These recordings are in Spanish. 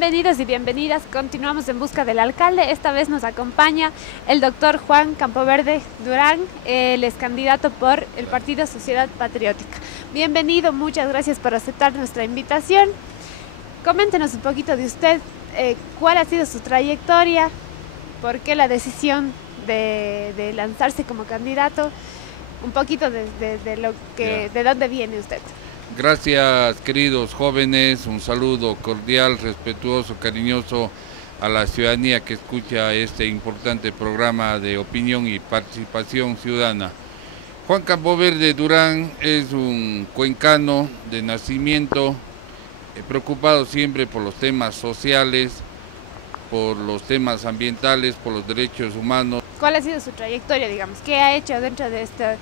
Bienvenidos y bienvenidas, continuamos en busca del alcalde. Esta vez nos acompaña el doctor Juan Campoverde Durán, él es candidato por el Partido Sociedad Patriótica. Bienvenido, muchas gracias por aceptar nuestra invitación. Coméntenos un poquito de usted, cuál ha sido su trayectoria, por qué la decisión de lanzarse como candidato, un poquito de dónde viene usted. Gracias, queridos jóvenes, un saludo cordial, respetuoso, cariñoso a la ciudadanía que escucha este importante programa de opinión y participación ciudadana. Juan Campoverde Durán es un cuencano de nacimiento, preocupado siempre por los temas sociales, por los temas ambientales, por los derechos humanos. ¿Cuál ha sido su trayectoria, digamos? ¿Qué ha hecho dentro de este,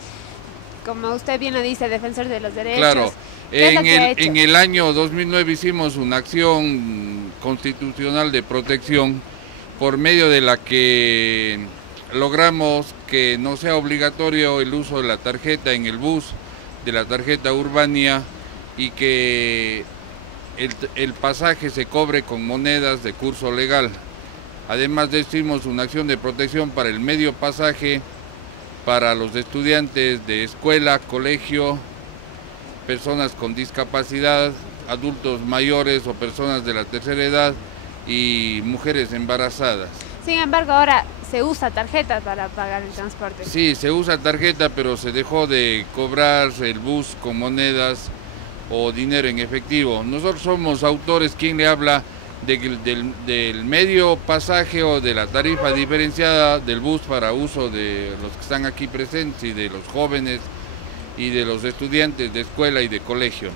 como usted bien lo dice, defensor de los derechos? Claro, en el año 2009 hicimos una acción constitucional de protección por medio de la que logramos que no sea obligatorio el uso de la tarjeta en el bus, de la tarjeta Urbania, y que el pasaje se cobre con monedas de curso legal. Además de esto, hicimos una acción de protección para el medio pasaje, para los estudiantes de escuela, colegio, personas con discapacidad, adultos mayores o personas de la tercera edad y mujeres embarazadas. Sin embargo, ahora se usa tarjeta para pagar el transporte. Sí, se usa tarjeta, pero se dejó de cobrar el bus con monedas o dinero en efectivo. Nosotros somos autores quien le habla del medio pasaje o de la tarifa diferenciada del bus para uso de los que están aquí presentes y de los jóvenes y de los estudiantes de escuela y de colegio.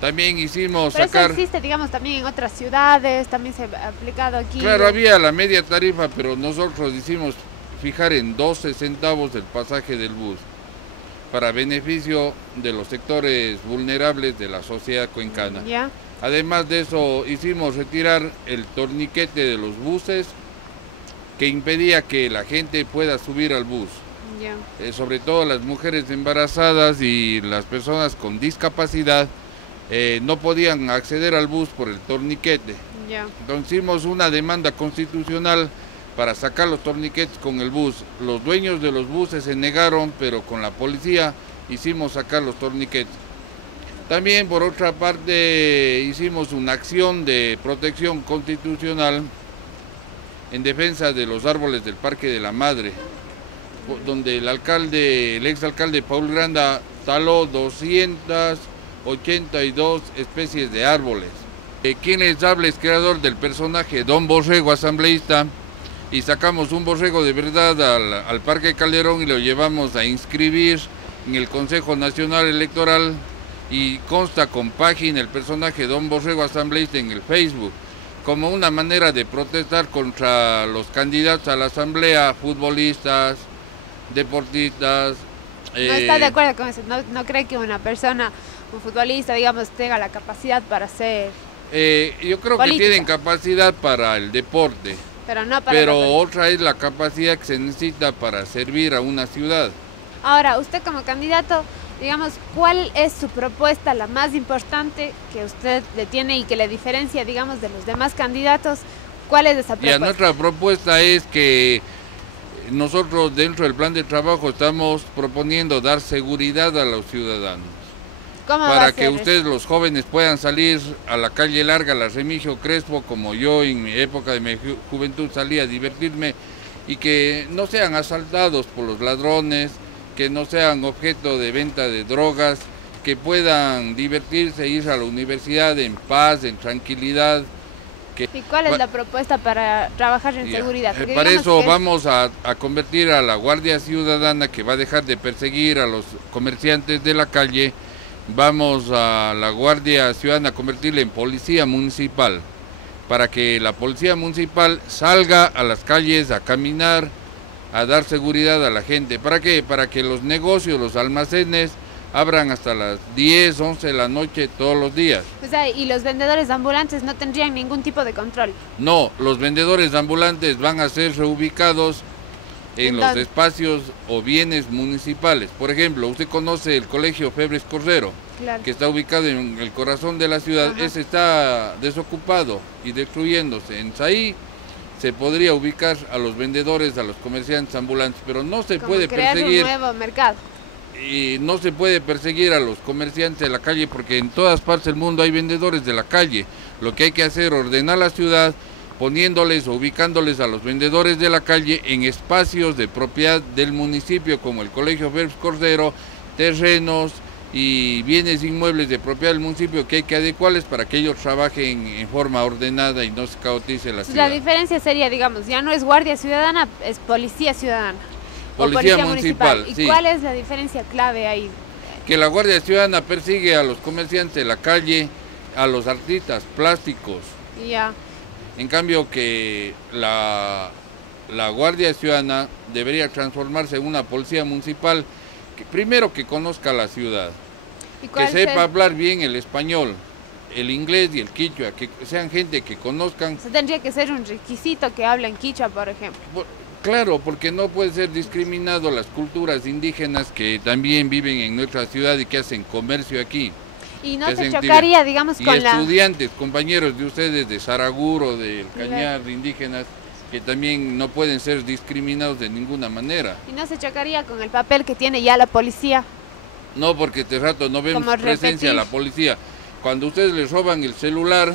También hicimos pero sacar... eso existe, digamos, también en otras ciudades, también se ha aplicado aquí. Claro, había la media tarifa, pero nosotros hicimos fijar en 12 centavos el pasaje del bus, para beneficio de los sectores vulnerables de la sociedad cuencana. ¿Ya? Además de eso, hicimos retirar el torniquete de los buses que impedía que la gente pueda subir al bus. Yeah. Sobre todo las mujeres embarazadas y las personas con discapacidad no podían acceder al bus por el torniquete. Yeah. Entonces hicimos una demanda constitucional para sacar los torniquetes con el bus. Los dueños de los buses se negaron, pero con la policía hicimos sacar los torniquetes. También, por otra parte, hicimos una acción de protección constitucional en defensa de los árboles del Parque de la Madre, donde el exalcalde Paul Granda taló 282 especies de árboles. Quien les habla es creador del personaje Don Borrego, asambleísta, y sacamos un borrego de verdad al Parque Calderón y lo llevamos a inscribir en el Consejo Nacional Electoral, y consta con página el personaje Don Borrego, asambleísta, en el Facebook, como una manera de protestar contra los candidatos a la asamblea, futbolistas, deportistas. No está de acuerdo con eso, no cree que una persona, un futbolista, digamos, tenga la capacidad para ser yo creo política. Que tienen capacidad para el deporte, pero no para otra es la capacidad que se necesita para servir a una ciudad. Ahora, usted como candidato, digamos, ¿cuál es su propuesta la más importante que usted le tiene y que le diferencia, digamos, de los demás candidatos? ¿Cuál es esa propuesta? Nuestra propuesta es que nosotros dentro del plan de trabajo estamos proponiendo dar seguridad a los ciudadanos. ¿Cómo va a para ser que ustedes, los jóvenes, puedan salir a la calle larga, la Remigio Crespo, como yo en mi época de mi juventud salía a divertirme, y que no sean asaltados por los ladrones, que no sean objeto de venta de drogas, que puedan divertirse, ir a la universidad en paz, en tranquilidad. ¿Y cuál es la propuesta para trabajar en seguridad? Para eso vamos a convertir a la Guardia Ciudadana, que va a dejar de perseguir a los comerciantes de la calle. Vamos a la Guardia Ciudadana a convertirla en policía municipal, para que la policía municipal salga a las calles a caminar, a dar seguridad a la gente. ¿Para qué? Para que los negocios, los almacenes, abran hasta las 10, 11 de la noche todos los días. O sea, ¿y los vendedores ambulantes no tendrían ningún tipo de control? No, los vendedores ambulantes van a ser reubicados en los espacios o bienes municipales. Por ejemplo, usted conoce el Colegio Febres Cordero, claro, que está ubicado en el corazón de la ciudad. Ajá. Ese está desocupado y destruyéndose. En ahí se podría ubicar a los vendedores, a los comerciantes ambulantes, pero no se puede perseguir. Un nuevo mercado. Y no se puede perseguir a los comerciantes de la calle porque en todas partes del mundo hay vendedores de la calle. Lo que hay que hacer es ordenar la ciudad poniéndoles o ubicándoles a los vendedores de la calle en espacios de propiedad del municipio como el Colegio Febres Cordero, terrenos y bienes inmuebles de propiedad del municipio que hay que adecuarles para que ellos trabajen en forma ordenada y no se caotice la ciudad. La diferencia sería, digamos, ya no es guardia ciudadana, es policía ciudadana. Policía municipal. ¿Y sí, cuál es la diferencia clave ahí? Que la Guardia Ciudadana persigue a los comerciantes de la calle, a los artistas plásticos. Ya. En cambio que la Guardia Ciudadana debería transformarse en una policía municipal que primero que conozca la ciudad, que sepa hablar bien el español, el inglés y el quichua, que sean gente que conozcan. O sea, tendría que ser un requisito que hablen quichua, por ejemplo. Claro, porque no puede ser discriminado las culturas indígenas que también viven en nuestra ciudad y que hacen comercio aquí. Y no se chocaría, digamos, con estudiantes, compañeros de ustedes de Saraguro, del Cañar, de indígenas, que también no pueden ser discriminados de ninguna manera. ¿Y no se chocaría con el papel que tiene ya la policía? No, porque este rato no vemos presencia de la policía. Cuando ustedes les roban el celular,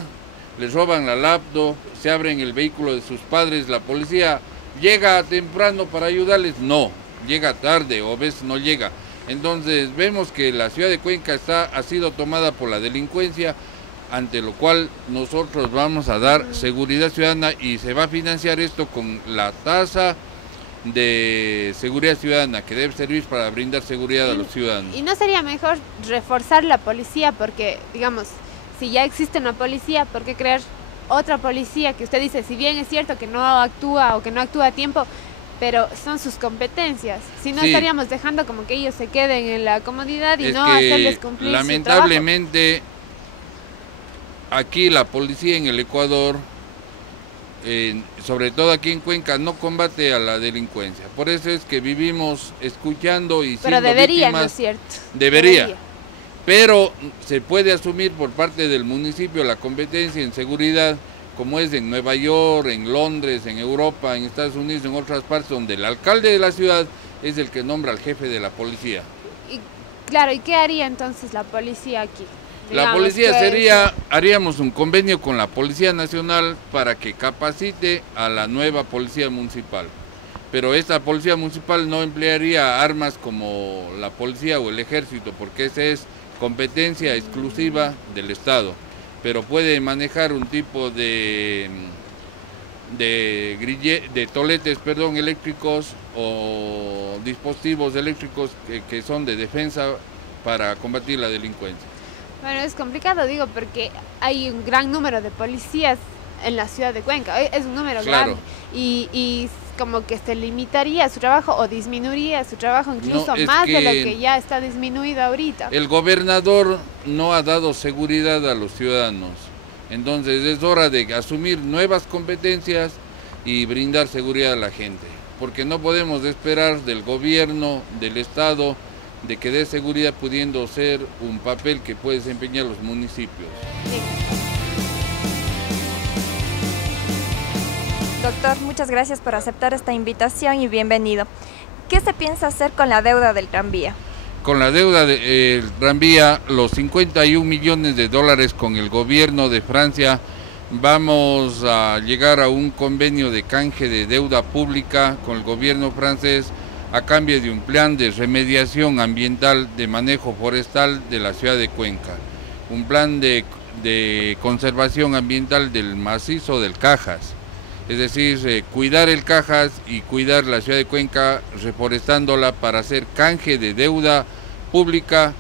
les roban la laptop, se abren el vehículo de sus padres, la policía llega temprano para ayudarles, no, llega tarde o a veces no llega. Entonces vemos que la ciudad de Cuenca ha sido tomada por la delincuencia, ante lo cual nosotros vamos a dar seguridad ciudadana y se va a financiar esto con la tasa de seguridad ciudadana que debe servir para brindar seguridad a los ciudadanos. ¿Y no sería mejor reforzar la policía? Porque, digamos, si ya existe una policía, ¿por qué crear otra policía que usted dice, si bien es cierto que no actúa o que no actúa a tiempo, pero son sus competencias? Si no, estaríamos dejando como que ellos se queden en la comodidad y no hacerles cumplir lamentablemente, su trabajo. Aquí la policía en el Ecuador, sobre todo aquí en Cuenca, no combate a la delincuencia. Por eso es que vivimos escuchando y siendo debería, víctimas. ¿no es cierto? Debería. Pero se puede asumir por parte del municipio la competencia en seguridad, como es en Nueva York, en Londres, en Europa, en Estados Unidos, en otras partes, donde el alcalde de la ciudad es el que nombra al jefe de la policía. Y, claro, ¿y qué haría entonces la policía aquí? La policía haríamos un convenio con la Policía Nacional para que capacite a la nueva policía municipal. Pero esta policía municipal no emplearía armas como la policía o el ejército, porque esa es competencia exclusiva del Estado, pero puede manejar un tipo de toletes, eléctricos o dispositivos eléctricos que son de defensa para combatir la delincuencia. Bueno, es complicado, digo, porque hay un gran número de policías en la ciudad de Cuenca, es un número grande, y como que se limitaría su trabajo o disminuiría su trabajo incluso más de lo que ya está disminuido ahorita. El gobernador no ha dado seguridad a los ciudadanos, entonces es hora de asumir nuevas competencias y brindar seguridad a la gente, porque no podemos esperar del gobierno, del Estado, de que dé seguridad pudiendo ser un papel que puede desempeñar los municipios. Sí. Doctor, muchas gracias por aceptar esta invitación y bienvenido. ¿Qué se piensa hacer con la deuda del tranvía? Con la deuda del tranvía, los 51 millones de dólares con el gobierno de Francia, vamos a llegar a un convenio de canje de deuda pública con el gobierno francés a cambio de un plan de remediación ambiental de manejo forestal de la ciudad de Cuenca. Un plan de conservación ambiental del macizo del Cajas. Es decir, cuidar el Cajas y cuidar la ciudad de Cuenca, reforestándola para hacer canje de deuda pública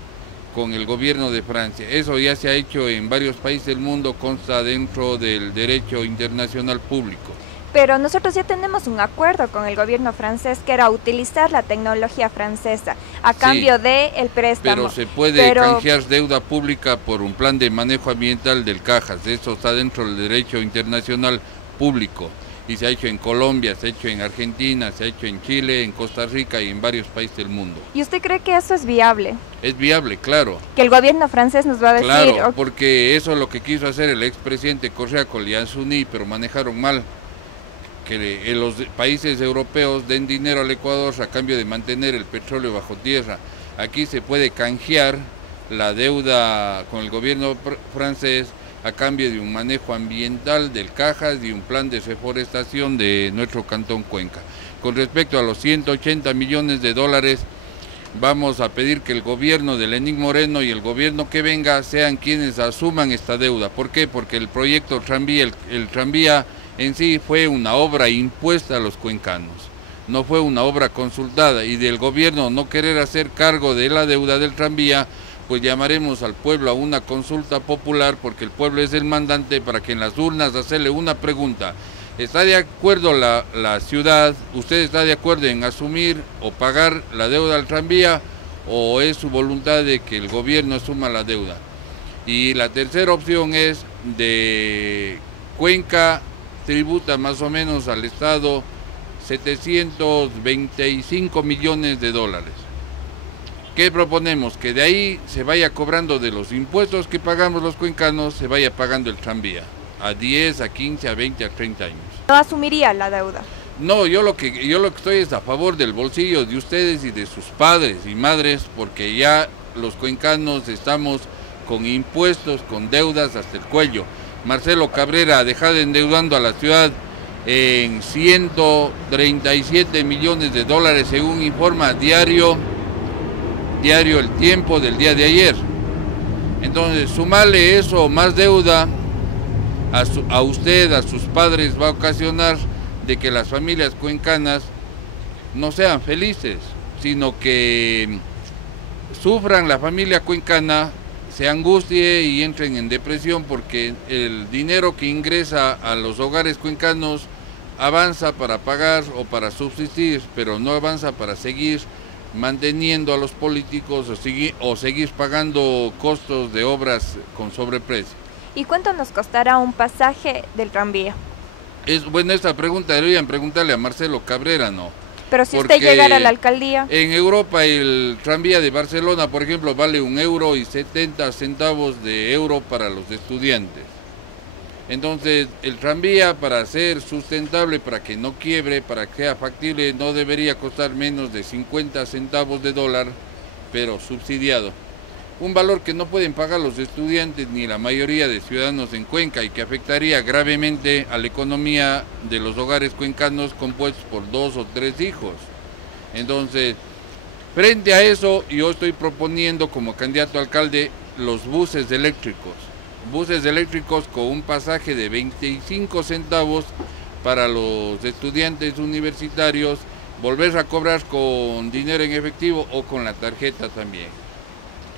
con el gobierno de Francia. Eso ya se ha hecho en varios países del mundo, consta dentro del derecho internacional público. Pero nosotros ya tenemos un acuerdo con el gobierno francés que era utilizar la tecnología francesa a cambio del préstamo. Pero se puede canjear deuda pública por un plan de manejo ambiental del Cajas. Eso está dentro del derecho internacional público. y se ha hecho en Colombia, se ha hecho en Argentina, se ha hecho en Chile, en Costa Rica y en varios países del mundo. ¿Y usted cree que eso es viable? Es viable, claro. Que el gobierno francés nos va a decir... Claro, porque eso es lo que quiso hacer el expresidente Correa con Lianzuni, pero manejaron mal. Que los países europeos den dinero al Ecuador a cambio de mantener el petróleo bajo tierra. Aquí se puede canjear la deuda con el gobierno francés a cambio de un manejo ambiental del Cajas y un plan de reforestación de nuestro cantón Cuenca. Con respecto a los 180 millones de dólares, vamos a pedir que el gobierno de Lenín Moreno y el gobierno que venga sean quienes asuman esta deuda. ¿Por qué? Porque el proyecto tranvía, el tranvía en sí fue una obra impuesta a los cuencanos, no fue una obra consultada, y del gobierno no querer hacer cargo de la deuda del tranvía, pues llamaremos al pueblo a una consulta popular, porque el pueblo es el mandante, para que en las urnas hacerle una pregunta. ¿Está de acuerdo la ciudad, usted está de acuerdo en asumir o pagar la deuda del tranvía, o es su voluntad de que el gobierno asuma la deuda? Y la tercera opción es de Cuenca tributa más o menos al Estado 725 millones de dólares. ¿Qué proponemos? Que de ahí se vaya cobrando de los impuestos que pagamos los cuencanos, se vaya pagando el tranvía, a 10, a 15, a 20, a 30 años. ¿No asumiría la deuda? No, yo lo que estoy es a favor del bolsillo de ustedes y de sus padres y madres, porque ya los cuencanos estamos con impuestos, con deudas hasta el cuello. Marcelo Cabrera ha dejado endeudando a la ciudad en 137 millones de dólares, según informa diario El Tiempo del día de ayer. Entonces, sumarle eso, más deuda a usted, a sus padres, va a ocasionar de que las familias cuencanas no sean felices, sino que sufran la familia cuencana, se angustie y entren en depresión, porque el dinero que ingresa a los hogares cuencanos avanza para pagar o para subsistir, pero no avanza para seguir manteniendo a los políticos o seguir pagando costos de obras con sobreprecio. ¿Y cuánto nos costará un pasaje del tranvía? Bueno, esta pregunta deberían preguntarle a Marcelo Cabrera, ¿no? Pero si usted llegara a la alcaldía... En Europa el tranvía de Barcelona, por ejemplo, vale 1,70 € para los estudiantes. Entonces, el tranvía, para ser sustentable, para que no quiebre, para que sea factible, no debería costar menos de 50 centavos de dólar, pero subsidiado. Un valor que no pueden pagar los estudiantes ni la mayoría de ciudadanos en Cuenca, y que afectaría gravemente a la economía de los hogares cuencanos compuestos por 2 o 3 hijos. Entonces, frente a eso, yo estoy proponiendo como candidato a alcalde los buses eléctricos. Buses eléctricos con un pasaje de 25 centavos para los estudiantes universitarios, volver a cobrar con dinero en efectivo o con la tarjeta también.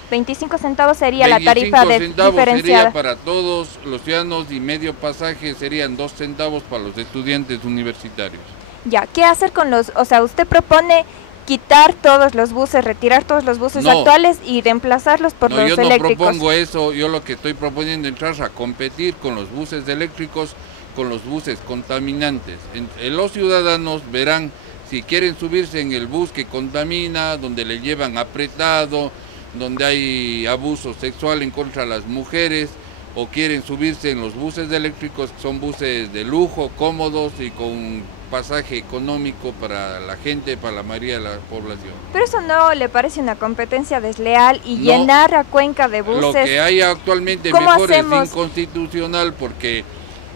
25 centavos sería la tarifa diferenciada. Sería para todos los ciudadanos, y medio pasaje serían 2 centavos para los estudiantes universitarios. Ya, ¿qué hacer con los...? O sea, usted propone quitar todos los buses, retirar todos los buses actuales y reemplazarlos por los eléctricos. Yo no propongo eso, yo lo que estoy proponiendo es entrar a competir con los buses eléctricos, con los buses contaminantes. Los ciudadanos verán si quieren subirse en el bus que contamina, donde le llevan apretado, donde hay abuso sexual en contra de las mujeres, o quieren subirse en los buses eléctricos, que son buses de lujo, cómodos y con pasaje económico para la gente, para la mayoría de la población. Pero eso no le parece una competencia desleal, y llenar a Cuenca de buses. Lo que hay actualmente mejor es inconstitucional, porque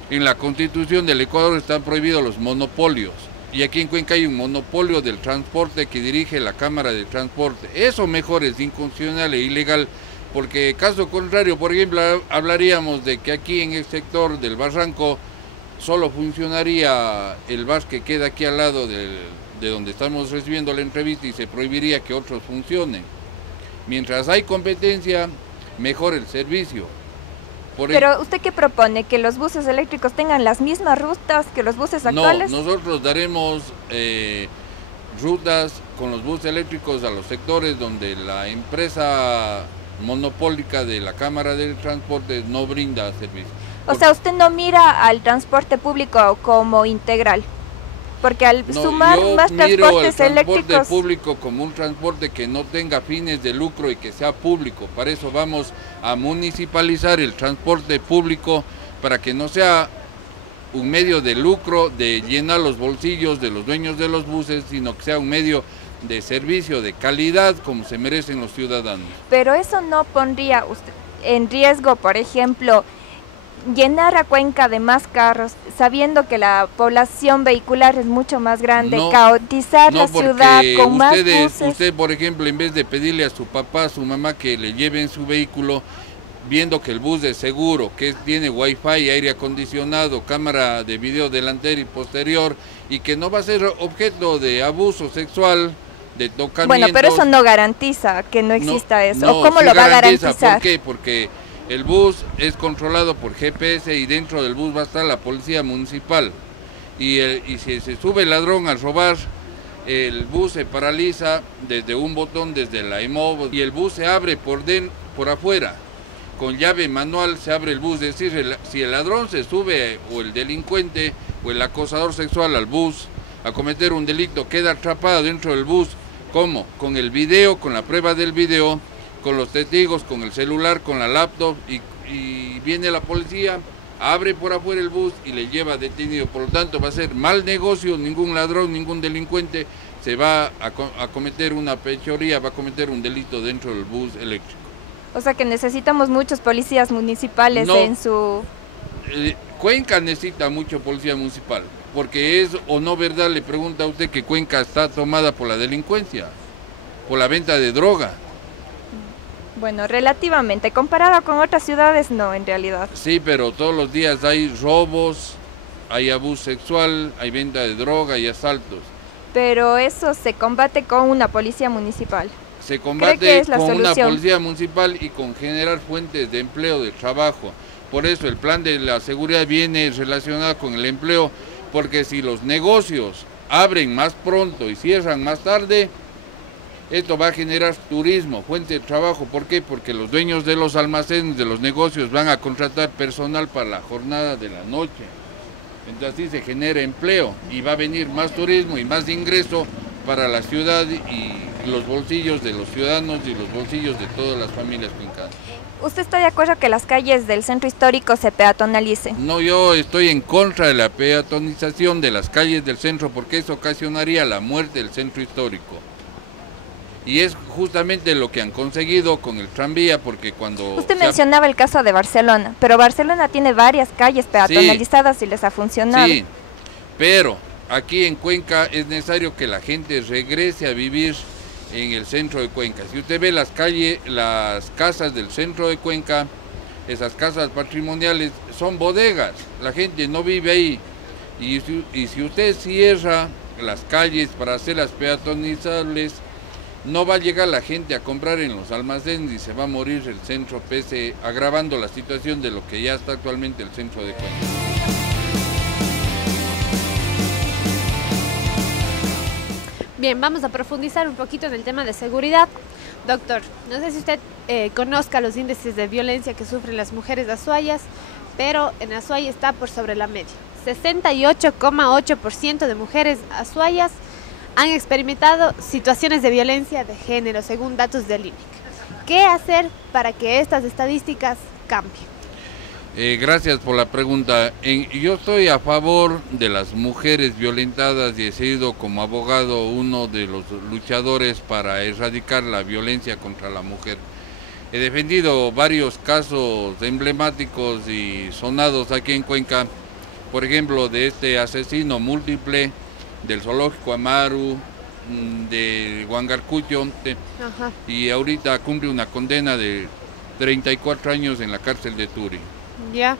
en la Constitución del Ecuador están prohibidos los monopolios. Y aquí en Cuenca hay un monopolio del transporte que dirige la Cámara de Transporte. Eso mejor es inconstitucional e ilegal, porque caso contrario, por ejemplo, hablaríamos de que aquí en el sector del Barranco solo funcionaría el bus que queda aquí al lado de donde estamos recibiendo la entrevista, y se prohibiría que otros funcionen. Mientras hay competencia, mejor el servicio. Pero ¿usted qué propone? ¿Que los buses eléctricos tengan las mismas rutas que los buses actuales? No, nosotros daremos rutas con los buses eléctricos a los sectores donde la empresa monopólica de la Cámara del Transporte no brinda servicio. O sea, usted no mira al transporte público como integral, porque al sumar más transportes eléctricos... Yo miro el transporte público como un transporte que no tenga fines de lucro y que sea público. Para eso vamos a municipalizar el transporte público, para que no sea un medio de lucro, de llenar los bolsillos de los dueños de los buses, sino que sea un medio de servicio de calidad como se merecen los ciudadanos. Pero eso no pondría usted en riesgo, por ejemplo, llenar a Cuenca de más carros, sabiendo que la población vehicular es mucho más grande, caotizar la ciudad con más buses. Usted, por ejemplo, en vez de pedirle a su papá, a su mamá que le lleven su vehículo, viendo que el bus es seguro, que tiene wifi, aire acondicionado, cámara de video delantera y posterior, y que no va a ser objeto de abuso sexual, de tocamientos. Bueno, pero eso no garantiza que no exista eso. ¿O cómo sí lo va a garantizar? ¿Por qué? Porque el bus es controlado por GPS y dentro del bus va a estar la policía municipal. Y si se sube el ladrón a robar, el bus se paraliza desde un botón, desde la EMOV, y el bus se abre por afuera. Con llave manual se abre el bus, es decir, si el ladrón se sube, o el delincuente, o el acosador sexual al bus, a cometer un delito, queda atrapado dentro del bus. ¿Cómo? Con el video, con la prueba del video, con los testigos, con el celular, con la laptop, y viene la policía, abre por afuera el bus y le lleva detenido. Por lo tanto, va a ser mal negocio, ningún ladrón, ningún delincuente se va a cometer una fechoría, va a cometer un delito dentro del bus eléctrico. O sea que necesitamos muchos policías municipales en su... Cuenca necesita mucho policía municipal, porque es o no verdad, le pregunta a usted, que Cuenca está tomada por la delincuencia, por la venta de droga. Bueno, relativamente, comparado con otras ciudades, no, en realidad. Sí, pero todos los días hay robos, hay abuso sexual, hay venta de droga y asaltos. Pero eso se combate con una policía municipal. Se combate con una policía municipal y con generar fuentes de empleo, de trabajo. Por eso el plan de la seguridad viene relacionado con el empleo, porque si los negocios abren más pronto y cierran más tarde, esto va a generar turismo, fuente de trabajo. ¿Por qué? Porque los dueños de los almacenes, de los negocios, van a contratar personal para la jornada de la noche. Entonces así se genera empleo y va a venir más turismo y más ingreso para la ciudad y los bolsillos de los ciudadanos y los bolsillos de todas las familias cuencanas. ¿Usted está de acuerdo que las calles del centro histórico se peatonalicen? No, yo estoy en contra de la peatonización de las calles del centro, porque eso ocasionaría la muerte del centro histórico. Y es justamente lo que han conseguido con el tranvía, porque cuando... Usted mencionaba el caso de Barcelona, pero Barcelona tiene varias calles peatonalizadas, sí, y les ha funcionado. Sí, pero aquí en Cuenca es necesario que la gente regrese a vivir en el centro de Cuenca. Si usted ve las calles, las casas del centro de Cuenca, esas casas patrimoniales son bodegas, la gente no vive ahí. Y si usted cierra las calles para hacerlas peatonizables, no va a llegar la gente a comprar en los almacenes y se va a morir el centro, agravando la situación de lo que ya está actualmente el centro de Cuenca. Bien, vamos a profundizar un poquito en el tema de seguridad. Doctor, no sé si usted conozca los índices de violencia que sufren las mujeres azuayas, pero en Azuay está por sobre la media. 68,8% de mujeres azuayas han experimentado situaciones de violencia de género, según datos del INEC. ¿Qué hacer para que estas estadísticas cambien? Gracias por la pregunta. Yo estoy a favor de las mujeres violentadas y he sido como abogado uno de los luchadores para erradicar la violencia contra la mujer. He defendido varios casos emblemáticos y sonados aquí en Cuenca, por ejemplo, de este asesino múltiple del zoológico Amaru, de Huangarcucho, y ahorita cumple una condena de 34 años en la cárcel de Turi. Ya.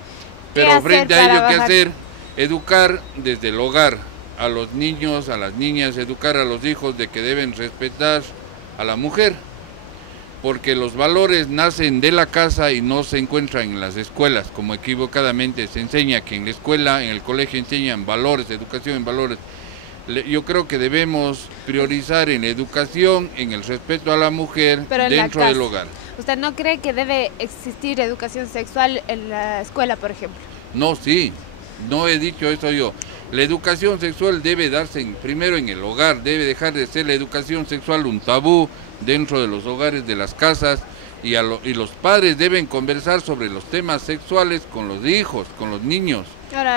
Pero frente a ello, ¿qué hacer? Educar desde el hogar a los niños, a las niñas, educar a los hijos de que deben respetar a la mujer, porque los valores nacen de la casa y no se encuentran en las escuelas, como equivocadamente se enseña que en la escuela, en el colegio enseñan valores, educación en valores. Yo creo que debemos priorizar en la educación, en el respeto a la mujer dentro del hogar. ¿Usted no cree que debe existir educación sexual en la escuela, por ejemplo? No, sí, no he dicho eso yo. La educación sexual debe darse primero en el hogar, debe dejar de ser la educación sexual un tabú dentro de los hogares, de las casas, y los padres deben conversar sobre los temas sexuales con los hijos, con los niños,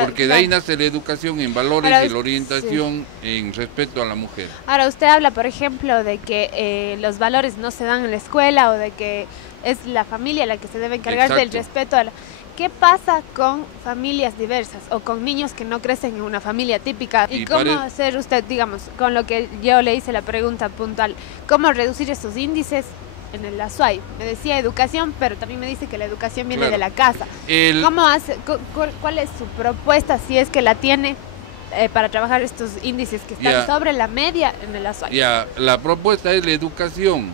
porque de ahí nace la educación en valores y la orientación en respeto a la mujer. Ahora, usted habla, por ejemplo, de que los valores no se dan en la escuela o de que es la familia la que se debe encargar del respeto a la... ¿Qué pasa con familias diversas o con niños que no crecen en una familia típica? ¿Y cómo hacer usted, digamos, con lo que yo le hice la pregunta puntual, cómo reducir esos índices en el ASUAI? Me decía educación, pero también me dice que la educación viene de la casa. ¿Cómo hace, cuál es su propuesta, si es que la tiene, para trabajar estos índices que están sobre la media en el ASUAI? La propuesta es la educación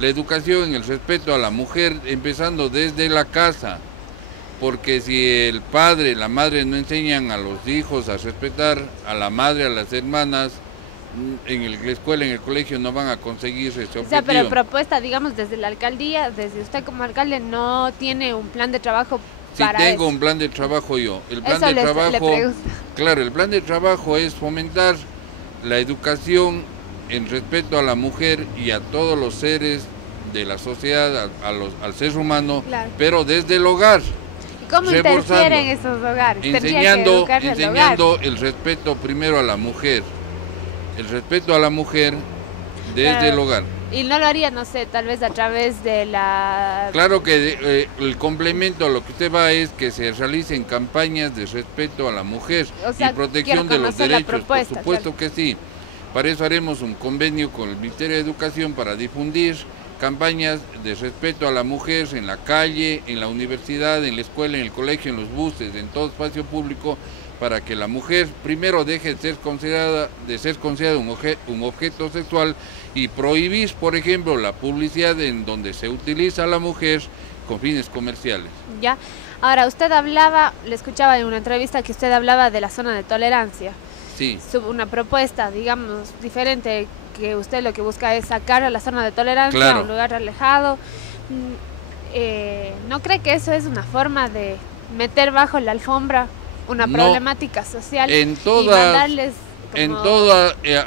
en el respeto a la mujer, empezando desde la casa. Porque si el padre, la madre no enseñan a los hijos a respetar a la madre, a las hermanas, en la escuela, en el colegio no van a conseguir ese objetivo. O sea, pero propuesta, digamos, desde la alcaldía, desde usted como alcalde, no tiene un plan de trabajo para eso. Sí, tengo un plan de trabajo yo. El plan de trabajo, claro, el plan de trabajo es fomentar la educación en respeto a la mujer y a todos los seres de la sociedad, al ser humano, pero desde el hogar. ¿Cómo interfieren esos hogares? Enseñando el respeto primero a la mujer. El respeto a la mujer desde el hogar. Y no lo haría, no sé, tal vez a través de la... Claro que el complemento a lo que usted va es que se realicen campañas de respeto a la mujer, o sea, y protección de los derechos. Por supuesto que sí. Para eso haremos un convenio con el Ministerio de Educación para difundir campañas de respeto a la mujer en la calle, en la universidad, en la escuela, en el colegio, en los buses, en todo espacio público, para que la mujer primero deje de ser considerada un objeto sexual y prohibir, por ejemplo, la publicidad en donde se utiliza a la mujer con fines comerciales. Ya. Ahora, usted hablaba, le escuchaba en una entrevista que usted hablaba de la zona de tolerancia. Sí. Una propuesta, digamos, diferente, que usted lo que busca es sacar a la zona de tolerancia a un lugar alejado. ¿No cree que eso es una forma de meter bajo la alfombra una problemática social y mandarles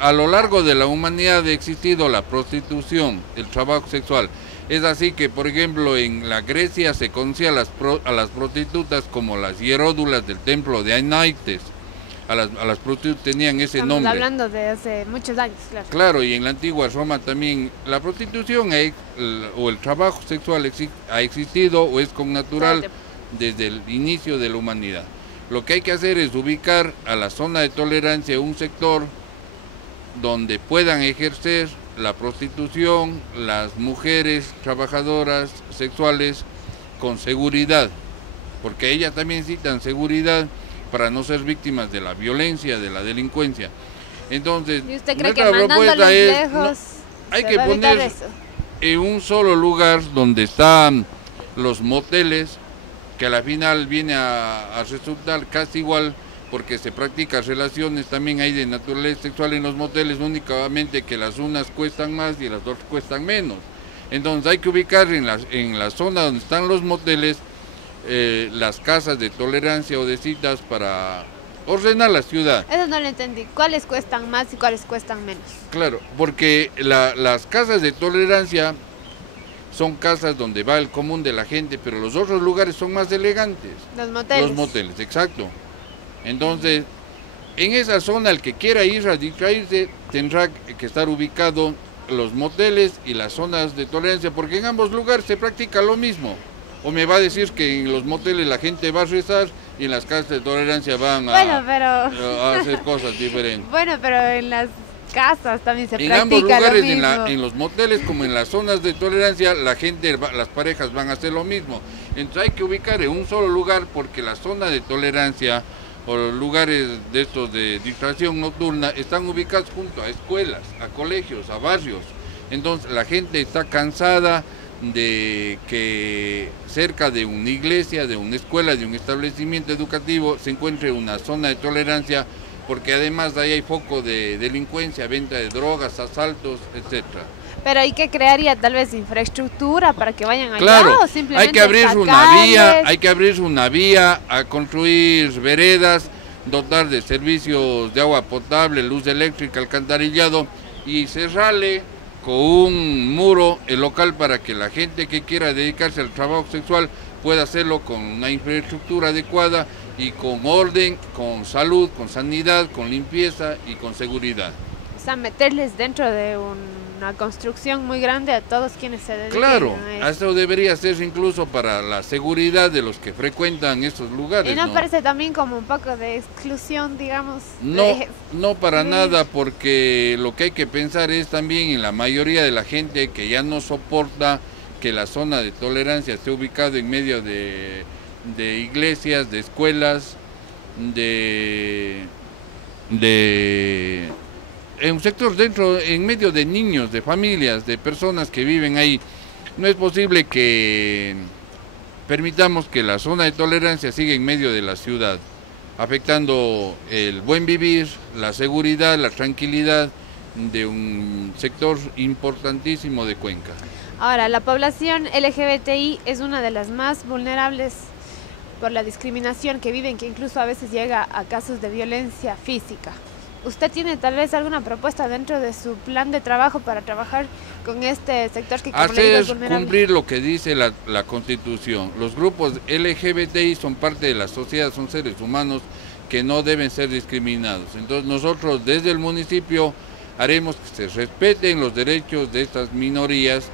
a lo largo de la humanidad ha existido la prostitución, el trabajo sexual? Es así que, por ejemplo, en la Grecia se conocía a las prostitutas como las hieródulas del templo de Anaites. A las prostitutas tenían ese nombre. Estamos hablando de hace muchos años, claro. Claro, y en la antigua Roma también la prostitución o el trabajo sexual ha existido o es connatural desde el inicio de la humanidad. Lo que hay que hacer es ubicar a la zona de tolerancia un sector donde puedan ejercer la prostitución las mujeres trabajadoras sexuales con seguridad, porque ellas también necesitan seguridad para no ser víctimas de la violencia, de la delincuencia. Entonces, ¿y usted cree que mandándolos lejos hay que poner en un solo lugar donde están los moteles, que a la final viene a resultar casi igual, porque se practican relaciones también hay de naturaleza sexual en los moteles, únicamente que las unas cuestan más y las otras cuestan menos. Entonces hay que ubicar en la zona donde están los moteles las casas de tolerancia o de citas para ordenar la ciudad. Eso no lo entendí. ¿Cuáles cuestan más y cuáles cuestan menos? Claro, porque las casas de tolerancia son casas donde va el común de la gente, pero los otros lugares son más elegantes. Los moteles. Los moteles, exacto. Entonces, en esa zona el que quiera ir a distraerse tendrá que estar ubicado los moteles y las zonas de tolerancia, porque en ambos lugares se practica lo mismo. O me va a decir que en los moteles la gente va a rezar y en las casas de tolerancia van a hacer cosas diferentes. Bueno, pero en las casas también se practica ambos lugares, lo mismo. En los moteles como en las zonas de tolerancia, las parejas van a hacer lo mismo. Entonces hay que ubicar en un solo lugar, porque la zona de tolerancia o los lugares de estos de distracción nocturna están ubicados junto a escuelas, a colegios, a barrios. Entonces la gente está cansada de que cerca de una iglesia, de una escuela, de un establecimiento educativo se encuentre una zona de tolerancia, porque además de ahí hay foco de delincuencia, venta de drogas, asaltos, etcétera. Pero hay que crearía tal vez infraestructura para que vayan allá, claro, o simplemente hay que abrir una vía, a construir veredas, dotar de servicios de agua potable, luz eléctrica, alcantarillado y cerrarle con un muro el local para que la gente que quiera dedicarse al trabajo sexual pueda hacerlo con una infraestructura adecuada y con orden, con salud, con sanidad, con limpieza y con seguridad. O sea, meterles dentro de una construcción muy grande a todos quienes se dedican claro, a eso debería ser incluso para la seguridad de los que frecuentan estos lugares. ¿Y no parece también como un poco de exclusión, digamos? No para nada, porque lo que hay que pensar es también en la mayoría de la gente que ya no soporta que la zona de tolerancia esté ubicada en medio de iglesias, de escuelas, en un sector en medio de niños, de familias, de personas que viven ahí. No es posible que permitamos que la zona de tolerancia siga en medio de la ciudad, afectando el buen vivir, la seguridad, la tranquilidad de un sector importantísimo de Cuenca. Ahora, la población LGBTI es una de las más vulnerables por la discriminación que viven, que incluso a veces llega a casos de violencia física. ¿Usted tiene tal vez alguna propuesta dentro de su plan de trabajo para trabajar con este sector que, como le digo, es vulnerable? Cumplir lo que dice la Constitución. Los grupos LGBTI son parte de la sociedad, son seres humanos que no deben ser discriminados. Entonces nosotros desde el municipio haremos que se respeten los derechos de estas minorías,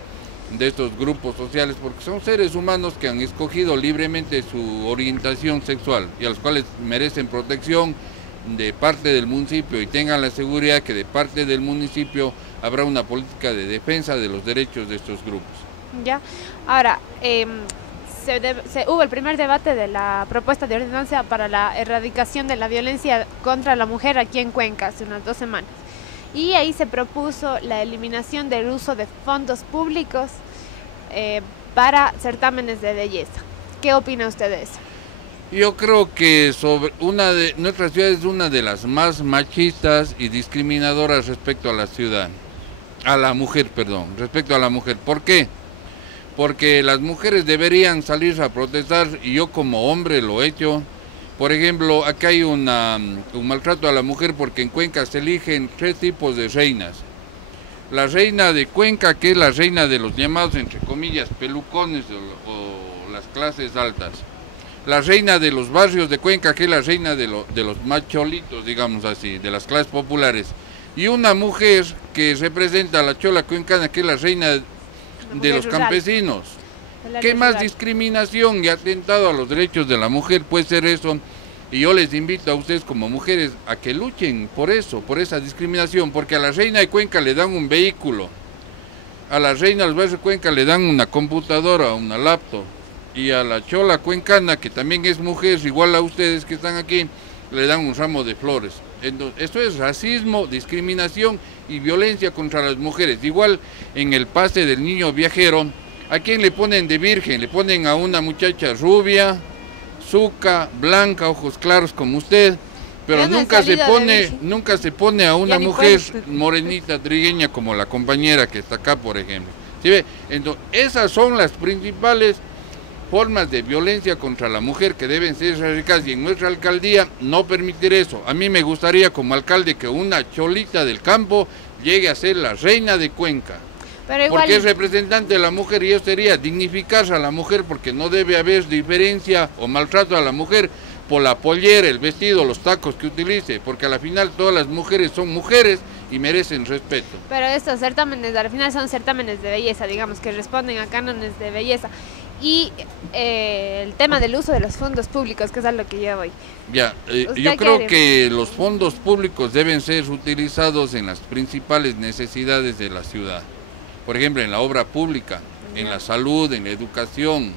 de estos grupos sociales, porque son seres humanos que han escogido libremente su orientación sexual y a los cuales merecen protección de parte del municipio, y tengan la seguridad que de parte del municipio habrá una política de defensa de los derechos de estos grupos. Ya, ahora, hubo el primer debate de la propuesta de ordenanza para la erradicación de la violencia contra la mujer aquí en Cuenca hace unas 2 semanas. Y ahí se propuso la eliminación del uso de fondos públicos para certámenes de belleza. ¿Qué opina usted de eso? Yo creo que nuestra ciudad es una de las más machistas y discriminadoras respecto a la ciudad, respecto a la mujer. ¿Por qué? Porque las mujeres deberían salir a protestar, y yo como hombre lo he hecho. Por ejemplo, acá hay un maltrato a la mujer porque en Cuenca se eligen 3 tipos de reinas. La reina de Cuenca, que es la reina de los llamados, entre comillas, pelucones o las clases altas. La reina de los barrios de Cuenca, que es la reina de los macholitos, digamos así, de las clases populares. Y una mujer que representa a la chola cuencana, que es la reina de los campesinos. ¿Qué más discriminación y atentado a los derechos de la mujer puede ser eso? Y yo les invito a ustedes como mujeres a que luchen por eso, por esa discriminación, porque a la reina de Cuenca le dan un vehículo, a la reina de los barrios de Cuenca le dan una computadora, una laptop, y a la chola cuencana, que también es mujer, igual a ustedes que están aquí, le dan un ramo de flores. Entonces, esto es racismo, discriminación y violencia contra las mujeres. Igual en el pase del niño viajero, ¿a quién le ponen de virgen? Le ponen a una muchacha rubia, zuca, blanca, ojos claros como usted, pero nunca se pone a una mujer morenita, trigueña, como la compañera que está acá, por ejemplo. ¿Sí ve? Entonces, esas son las principales formas de violencia contra la mujer que deben ser erradicadas, y en nuestra alcaldía no permitir eso. A mí me gustaría como alcalde que una cholita del campo llegue a ser la reina de Cuenca. Pero igual, porque es representante de la mujer, y eso sería dignificar a la mujer, porque no debe haber diferencia o maltrato a la mujer por la pollera, el vestido, los tacos que utilice, porque a la final todas las mujeres son mujeres y merecen respeto. Pero estos certámenes al final son certámenes de belleza, digamos, que responden a cánones de belleza. Y el tema del uso de los fondos públicos, que es a lo que yo voy. Ya, yo creo que los fondos públicos deben ser utilizados en las principales necesidades de la ciudad. Por ejemplo, en la obra pública, en la salud, en la educación,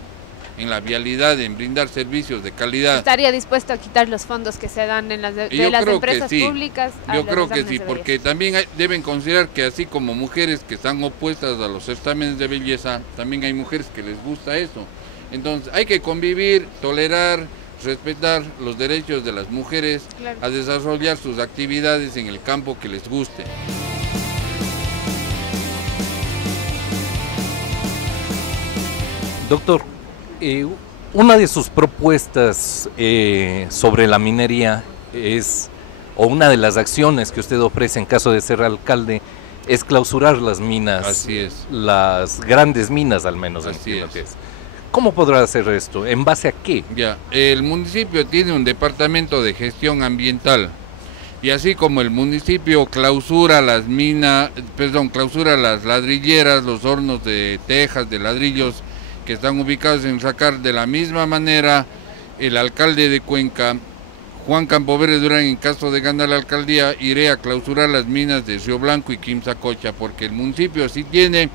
en la vialidad, en brindar servicios de calidad. ¿Estaría dispuesto a quitar los fondos que se dan en las empresas públicas? Yo creo que sí, porque también deben considerar que así como mujeres que están opuestas a los certámenes de belleza, también hay mujeres que les gusta eso. Entonces hay que convivir, tolerar, respetar los derechos de las mujeres, claro, a desarrollar sus actividades en el campo que les guste. Doctor, una de sus propuestas sobre la minería es, o una de las acciones que usted ofrece en caso de ser alcalde, es clausurar las minas. Así es. Las grandes minas, al menos. Así es. ¿Cómo podrá hacer esto? ¿En base a qué? Ya, el municipio tiene un departamento de gestión ambiental y así como el municipio clausura las minas, clausura las ladrilleras, los hornos de tejas, de ladrillos que están ubicados en Sacar, de la misma manera el alcalde de Cuenca, Juan Campoberde Durán, en caso de ganar la alcaldía, iré a clausurar las minas de Río Blanco y Quimsacocha, porque el municipio sí tiene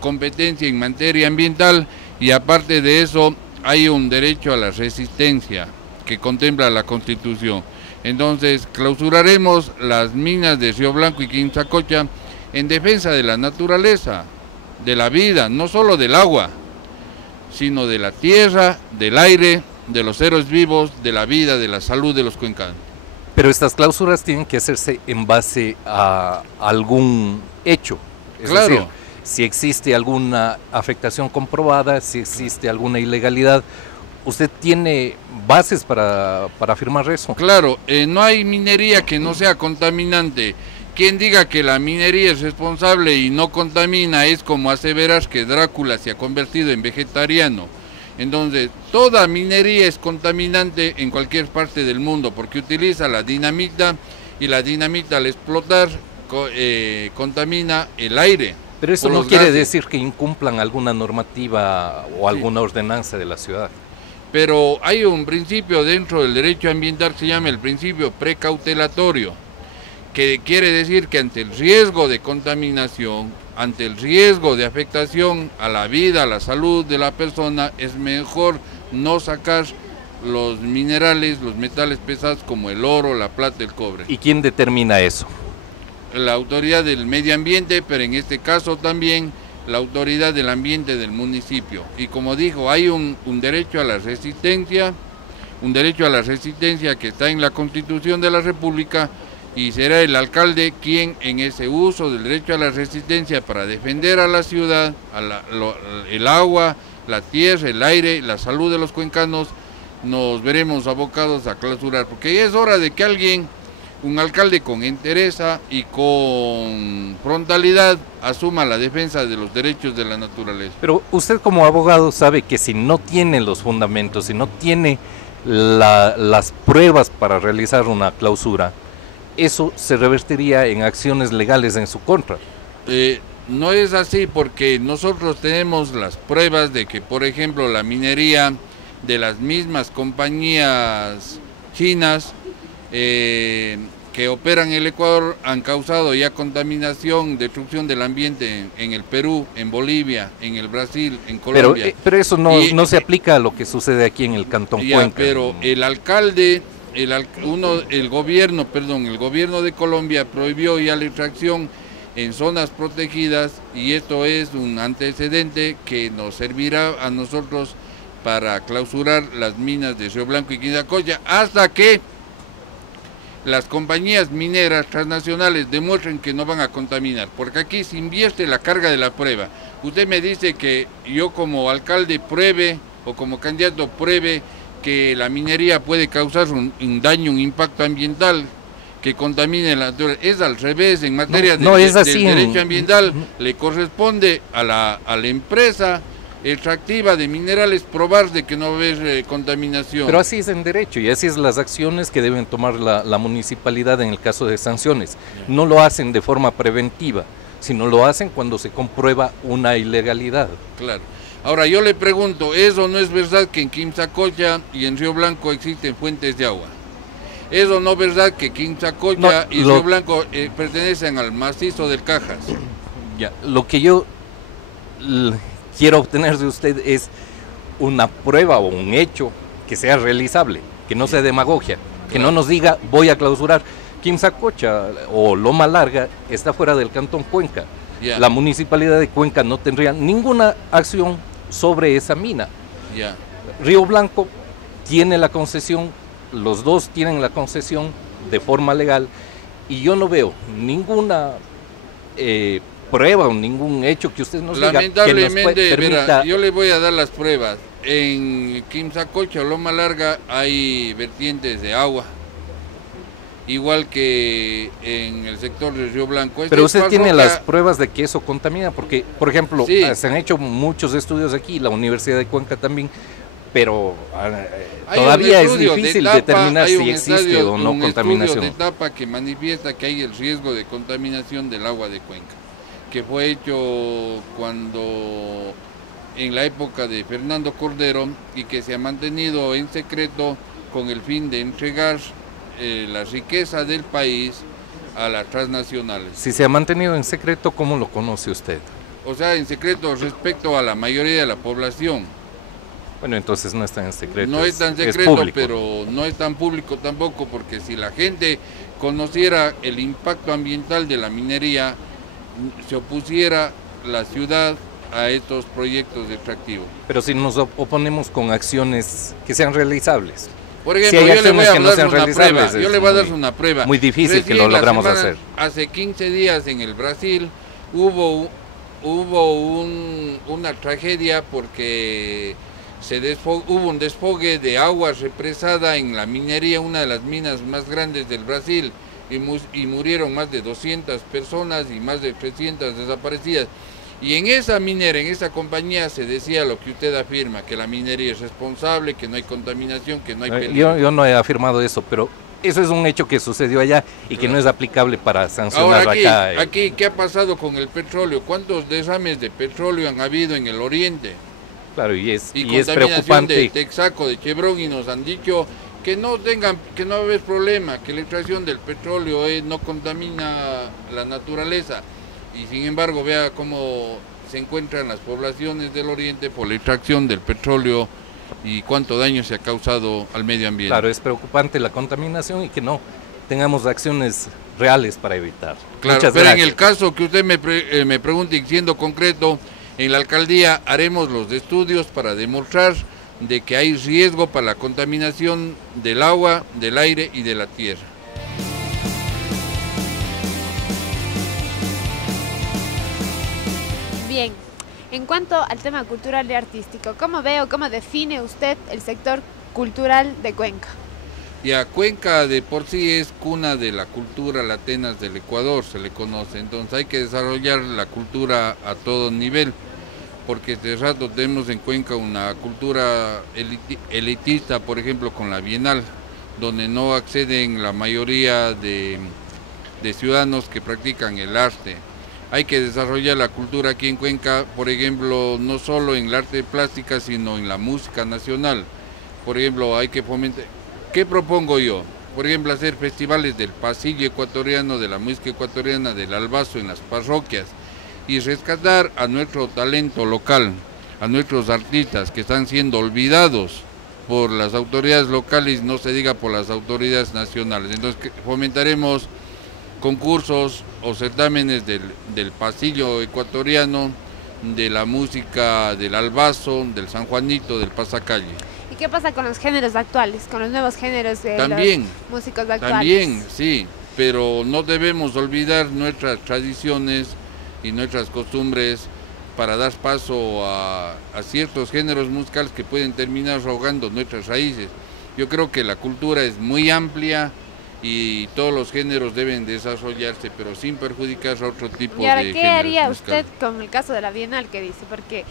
competencia en materia ambiental y aparte de eso hay un derecho a la resistencia que contempla la Constitución. Entonces clausuraremos las minas de Río Blanco y Quimsacocha en defensa de la naturaleza, de la vida, no solo del agua, sino de la tierra, del aire, de los seres vivos, de la vida, de la salud de los cuencanos. Pero estas clausuras tienen que hacerse en base a algún hecho. Es decir, si existe alguna afectación comprobada, si existe alguna ilegalidad, ¿usted tiene bases para afirmar eso? Claro, no hay minería que no sea contaminante. Quien diga que la minería es responsable y no contamina es como aseverar que Drácula se ha convertido en vegetariano. Entonces, toda minería es contaminante en cualquier parte del mundo porque utiliza la dinamita y la dinamita al explotar contamina el aire. Pero eso no quiere decir que incumplan alguna normativa o alguna ordenanza de la ciudad. Pero hay un principio dentro del derecho ambiental que se llama el principio precautelatorio, que quiere decir que ante el riesgo de contaminación, ante el riesgo de afectación a la vida, a la salud de la persona, es mejor no sacar los minerales, los metales pesados como el oro, la plata, el cobre. ¿Y quién determina eso? La autoridad del medio ambiente, pero en este caso también la autoridad del ambiente del municipio. Y como dijo, hay un derecho a la resistencia, que está en la Constitución de la República, y será el alcalde quien en ese uso del derecho a la resistencia para defender a la ciudad, el agua, la tierra, el aire, la salud de los cuencanos, nos veremos abocados a clausurar, porque ya es hora de que un alcalde con entereza y con frontalidad asuma la defensa de los derechos de la naturaleza. Pero usted como abogado sabe que si no tiene los fundamentos, si no tiene las pruebas para realizar una clausura, eso se revertiría en acciones legales en su contra. No es así porque nosotros tenemos las pruebas de que, por ejemplo, la minería de las mismas compañías chinas que operan en el Ecuador han causado ya contaminación, destrucción del ambiente en el Perú, en Bolivia, en el Brasil, en Colombia. Pero eso no se aplica a lo que sucede aquí en el Cantón Cuenca. Pero el alcalde, el gobierno de Colombia prohibió ya la extracción en zonas protegidas y esto es un antecedente que nos servirá a nosotros para clausurar las minas de Río Blanco y Quimsacocha hasta que las compañías mineras transnacionales demuestren que no van a contaminar, porque aquí se invierte la carga de la prueba. Usted me dice que yo como alcalde pruebe o como candidato pruebe que la minería puede causar un daño, un impacto ambiental que contamine la naturaleza. Es al revés, en materia del derecho ambiental le corresponde a la empresa extractiva de minerales probar de que no va a haber contaminación. Pero así es en derecho y así es las acciones que deben tomar la municipalidad en el caso de sanciones. No lo hacen de forma preventiva, sino lo hacen cuando se comprueba una ilegalidad. Claro. Ahora yo le pregunto, ¿eso no es verdad que en Quimsacocha y en Río Blanco existen fuentes de agua? ¿Eso no es verdad que Quimsacocha y Río Blanco pertenecen al macizo del Cajas? Ya, lo que yo quiero obtener de usted es una prueba o un hecho que sea realizable, que no sea demagogia, que no nos diga voy a clausurar. Quimsacocha o Loma Larga está fuera del Cantón Cuenca. La municipalidad de Cuenca no tendría ninguna acción sobre esa mina. Río Blanco tiene la concesión, los dos tienen la concesión de forma legal y yo no veo ninguna prueba o ningún hecho que usted nos diga lamentablemente, que nos permita... yo le voy a dar las pruebas. En Quimsacocha, Loma Larga, hay vertientes de agua, igual que en el sector de Río Blanco. Pero usted tiene las pruebas de que eso contamina, porque, por ejemplo, sí, se han hecho muchos estudios aquí, la Universidad de Cuenca también, pero todavía es difícil determinar si existe o no contaminación. Hay un estudio de etapa que manifiesta que hay el riesgo de contaminación del agua de Cuenca, que fue hecho cuando en la época de Fernando Cordero y que se ha mantenido en secreto con el fin de entregar la riqueza del país a las transnacionales. Si se ha mantenido en secreto, ¿cómo lo conoce usted? O sea, en secreto respecto a la mayoría de la población. Bueno, entonces no está en secreto. No es tan secreto, pero no es tan público tampoco, porque si la gente conociera el impacto ambiental de la minería, se opusiera la ciudad a estos proyectos de extractivo. Pero si nos oponemos con acciones que sean realizables. Por ejemplo, si yo le voy a dar una prueba. Yo le voy a dar una prueba. Muy difícil recién que lo logramos hacer. Hace 15 días en el Brasil hubo una tragedia porque hubo un desfogue de agua represada en la minería, una de las minas más grandes del Brasil, y murieron más de 200 personas y más de 300 desaparecidas. Y en esa minera, en esa compañía se decía lo que usted afirma, que la minería es responsable, que no hay contaminación, que no hay peligro. Yo no he afirmado eso, pero eso es un hecho que sucedió allá y que no es aplicable para sancionar acá. Aquí, ¿qué ha pasado con el petróleo? ¿Cuántos derrames de petróleo han habido en el oriente? Claro, y es preocupante. De Texaco, de Chevron, y nos han dicho que no va a haber problema, que la extracción del petróleo no contamina la naturaleza. Y sin embargo, vea cómo se encuentran las poblaciones del oriente por la extracción del petróleo y cuánto daño se ha causado al medio ambiente. Claro, es preocupante la contaminación y que no tengamos acciones reales para evitar. Claro, pero gracias. En el caso que usted me pregunte, y siendo concreto, en la alcaldía haremos los estudios para demostrar de que hay riesgo para la contaminación del agua, del aire y de la tierra. Bien, en cuanto al tema cultural y artístico, ¿cómo ve o cómo define usted el sector cultural de Cuenca? Ya, Cuenca de por sí es cuna de la cultura latina del Ecuador, se le conoce, entonces hay que desarrollar la cultura a todo nivel, porque de rato tenemos en Cuenca una cultura elitista, por ejemplo con la Bienal, donde no acceden la mayoría de ciudadanos que practican el arte. Hay que desarrollar la cultura aquí en Cuenca, por ejemplo, no solo en el arte plástica, sino en la música nacional. Por ejemplo, hay que fomentar. ¿Qué propongo yo? Por ejemplo, hacer festivales del pasillo ecuatoriano, de la música ecuatoriana, del albazo en las parroquias, y rescatar a nuestro talento local, a nuestros artistas que están siendo olvidados por las autoridades locales, no se diga por las autoridades nacionales. Entonces, fomentaremos concursos o certámenes del pasillo ecuatoriano, de la música del albazo, del San Juanito, del pasacalle. ¿Y qué pasa con los géneros actuales, con los nuevos géneros de también, los músicos actuales? También, sí, pero no debemos olvidar nuestras tradiciones y nuestras costumbres para dar paso a ciertos géneros musicales que pueden terminar ahogando nuestras raíces. Yo creo que la cultura es muy amplia y todos los géneros deben desarrollarse, pero sin perjudicar a otro tipo de géneros. ¿Y ahora qué haría musicales. usted con el caso de la Bienal que dice? Porque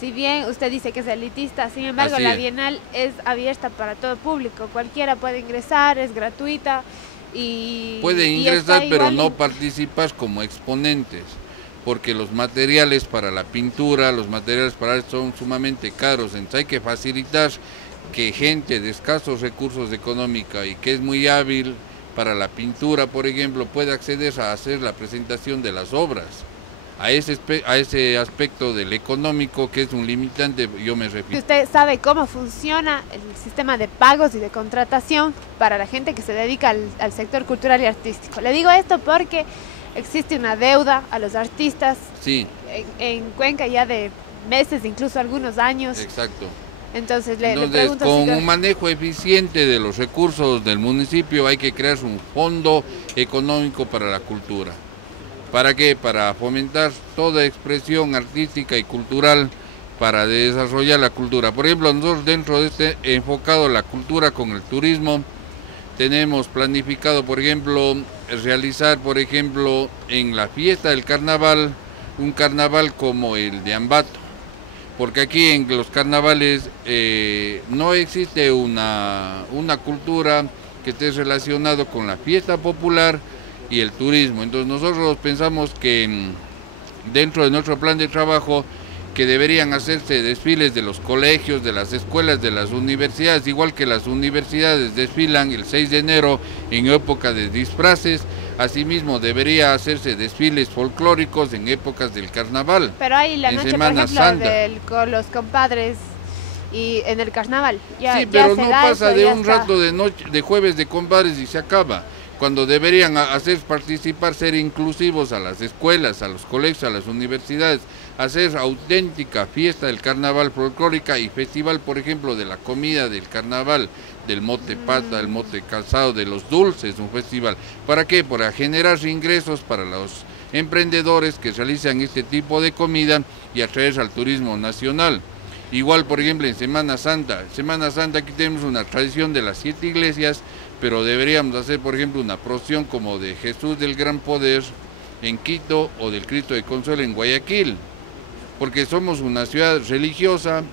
si bien usted dice que es elitista, sin embargo la Bienal es abierta para todo público, cualquiera puede ingresar, es gratuita y... Puede ingresar, pero no participas como exponentes, porque los materiales para la pintura, los materiales para esto son sumamente caros, entonces hay que facilitar que gente de escasos recursos económicos y que es muy hábil para la pintura, por ejemplo, puede acceder a hacer la presentación de las obras. A ese aspecto del económico, que es un limitante, yo me refiero. ¿Usted sabe cómo funciona el sistema de pagos y de contratación para la gente que se dedica al sector cultural y artístico? Le digo esto porque existe una deuda a los artistas en Cuenca ya de meses, incluso algunos años. Exacto. Entonces, le pregunto, con un manejo eficiente de los recursos del municipio hay que crear un fondo económico para la cultura. ¿Para qué? Para fomentar toda expresión artística y cultural, para desarrollar la cultura. Por ejemplo, nosotros dentro de este enfocado la cultura con el turismo, tenemos planificado, por ejemplo, realizar, por ejemplo, en la fiesta del carnaval, un carnaval como el de Ambato, porque aquí en los carnavales no existe una cultura que esté relacionado con la fiesta popular y el turismo. Entonces nosotros pensamos que dentro de nuestro plan de trabajo que deberían hacerse desfiles de los colegios, de las escuelas, de las universidades, igual que las universidades desfilan el 6 de enero en época de disfraces, asimismo debería hacerse desfiles folclóricos en épocas del carnaval. Pero hay la noche, por ejemplo, con los compadres y en el carnaval. Sí, pero no pasa de un rato de noche, de jueves de compadres y se acaba. Cuando deberían hacer participar, ser inclusivos a las escuelas, a los colegios, a las universidades, hacer auténtica fiesta del carnaval folclórica y festival, por ejemplo, de la comida del carnaval, del mote pata, del mote calzado, de los dulces, un festival. ¿Para qué? Para generar ingresos para los emprendedores que realizan este tipo de comida y atraer al turismo nacional. Igual, por ejemplo, en Semana Santa. Semana Santa aquí tenemos una tradición de las 7 iglesias, pero deberíamos hacer, por ejemplo, una procesión como de Jesús del Gran Poder en Quito o del Cristo de Consuelo en Guayaquil, porque somos una ciudad religiosa,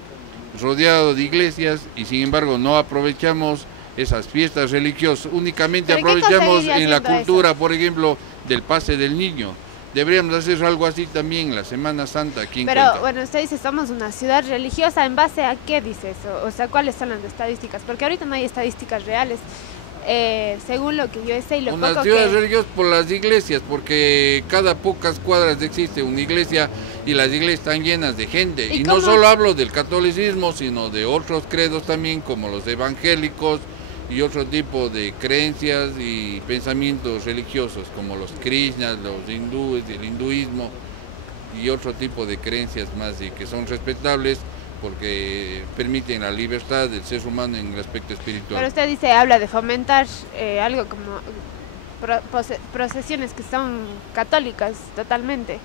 rodeado de iglesias, y sin embargo no aprovechamos esas fiestas religiosas, únicamente aprovechamos en la cultura, por ejemplo, del pase del niño. Deberíamos hacer algo así también en la Semana Santa aquí en Cuenca. Pero bueno, usted dice, somos una ciudad religiosa, ¿en base a qué dice eso? O sea, ¿cuáles son las estadísticas? Porque ahorita no hay estadísticas reales. Según lo que yo sé y lo poco que... Una ciudad religiosa por las iglesias, porque cada pocas cuadras existe una iglesia y las iglesias están llenas de gente. Y no solo hablo del catolicismo, sino de otros credos también, como los evangélicos y otro tipo de creencias y pensamientos religiosos, como los krishnas, los hindúes, el hinduismo y otro tipo de creencias más, y que son respetables, porque permiten la libertad del ser humano en el aspecto espiritual. Pero usted dice, habla de fomentar algo como procesiones que son católicas totalmente.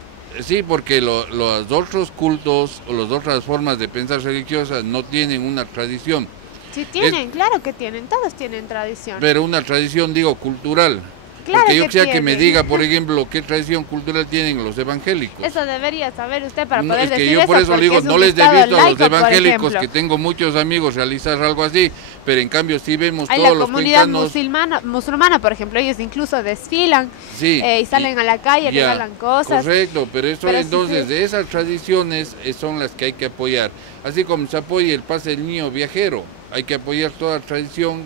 Sí, porque los otros cultos o las otras formas de pensar religiosas no tienen una tradición. Sí tienen, claro que tienen, todos tienen tradición. Pero una tradición, digo, cultural. Claro, porque yo quisiera que me diga, por ejemplo, qué tradición cultural tienen los evangélicos. Eso debería saber usted para poder decir eso. Es que yo por eso digo, no les he visto a los evangélicos, que tengo muchos amigos, realizar algo así, pero en cambio sí vemos todos los cuencanos. La comunidad musulmana, por ejemplo, ellos incluso desfilan, sí, y salen a la calle, regalan cosas. Correcto, pero entonces de esas tradiciones son las que hay que apoyar. Así como se apoya el pase del niño viajero, hay que apoyar toda la tradición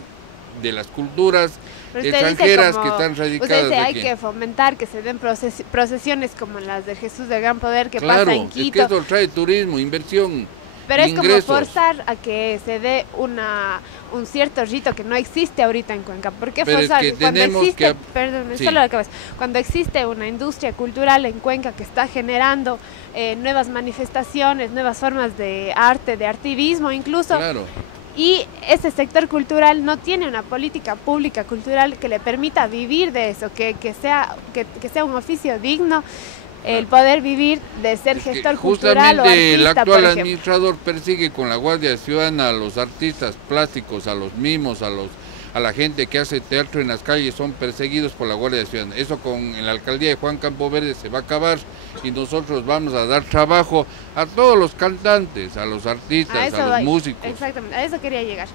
de las culturas extranjeras que están radicadas usted dice, aquí. Hay que fomentar que se den procesiones como las de Jesús del Gran Poder que pasa en Quito. Es que eso trae turismo, inversión, pero ingresos. Es como forzar a que se dé un cierto rito que no existe ahorita en Cuenca. ¿Por qué forzar? Es que cuando existe, cuando existe una industria cultural en Cuenca que está generando nuevas manifestaciones, nuevas formas de arte, de artivismo incluso. Claro. Y ese sector cultural no tiene una política pública cultural que le permita vivir de eso, que sea un oficio digno, el poder vivir de ser gestor cultural o artista. Justamente el actual administrador persigue con la Guardia Ciudadana a los artistas plásticos, a los mimos, a la gente que hace teatro en las calles, son perseguidos por la Guardia Ciudadana. Eso en la alcaldía de Juan Campoverde se va a acabar, y nosotros vamos a dar trabajo a todos los cantantes, a los artistas, a los músicos. Exactamente, a eso quería llegar.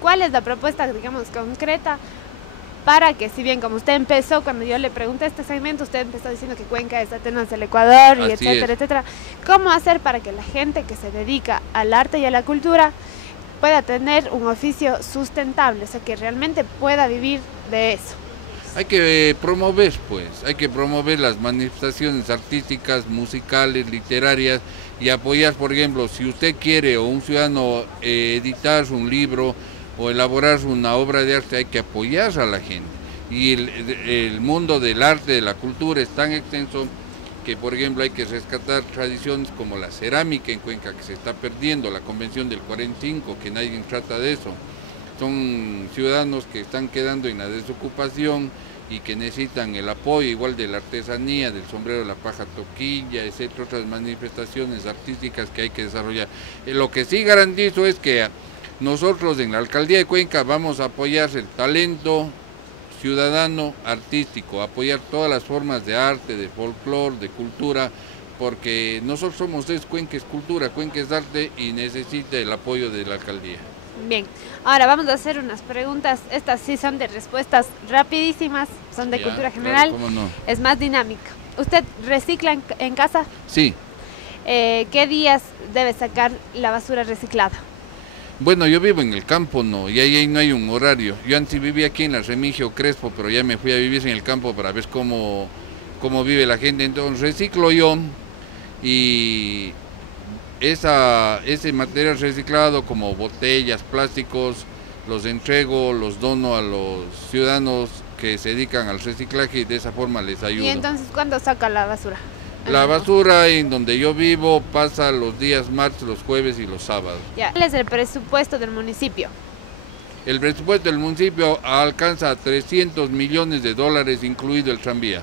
¿Cuál es la propuesta, digamos, concreta para que, si bien como usted empezó, cuando yo le pregunté este segmento, usted empezó diciendo que Cuenca es Atenas del Ecuador, y etcétera, etcétera? ¿Cómo hacer para que la gente que se dedica al arte y a la cultura pueda tener un oficio sustentable, o sea, que realmente pueda vivir de eso? Hay que promover, hay que promover las manifestaciones artísticas, musicales, literarias, y apoyar, por ejemplo, si usted quiere, o un ciudadano, editar un libro o elaborar una obra de arte, hay que apoyar a la gente. Y el mundo del arte, de la cultura es tan extenso que, por ejemplo, hay que rescatar tradiciones como la cerámica en Cuenca, que se está perdiendo, la Convención del 45, que nadie trata de eso. Son ciudadanos que están quedando en la desocupación y que necesitan el apoyo igual de la artesanía, del sombrero de la paja toquilla, etcétera, otras manifestaciones artísticas que hay que desarrollar. Lo que sí garantizo es que nosotros en la Alcaldía de Cuenca vamos a apoyar el talento ciudadano artístico, apoyar todas las formas de arte, de folclore, de cultura, porque nosotros somos Cuenca es cultura, Cuenca es arte y necesita el apoyo de la Alcaldía. Bien, ahora vamos a hacer unas preguntas, estas sí son de respuestas rapidísimas, son de cultura general, claro, ¿cómo no? Es más dinámica. ¿Usted recicla en casa? Sí. ¿Qué días debe sacar la basura reciclada? Bueno, yo vivo en el campo, no, y ahí no hay un horario. Yo antes vivía aquí en la Remigio Crespo, pero ya me fui a vivir en el campo para ver cómo vive la gente. Entonces reciclo yo y ese material reciclado como botellas, plásticos, los entrego, los dono a los ciudadanos que se dedican al reciclaje y de esa forma les ayudo. ¿Y entonces cuándo saca la basura? La basura en donde yo vivo pasa los días martes, los jueves y los sábados. Ya. ¿Cuál es el presupuesto del municipio? El presupuesto del municipio alcanza $300 millones, incluido el tranvía.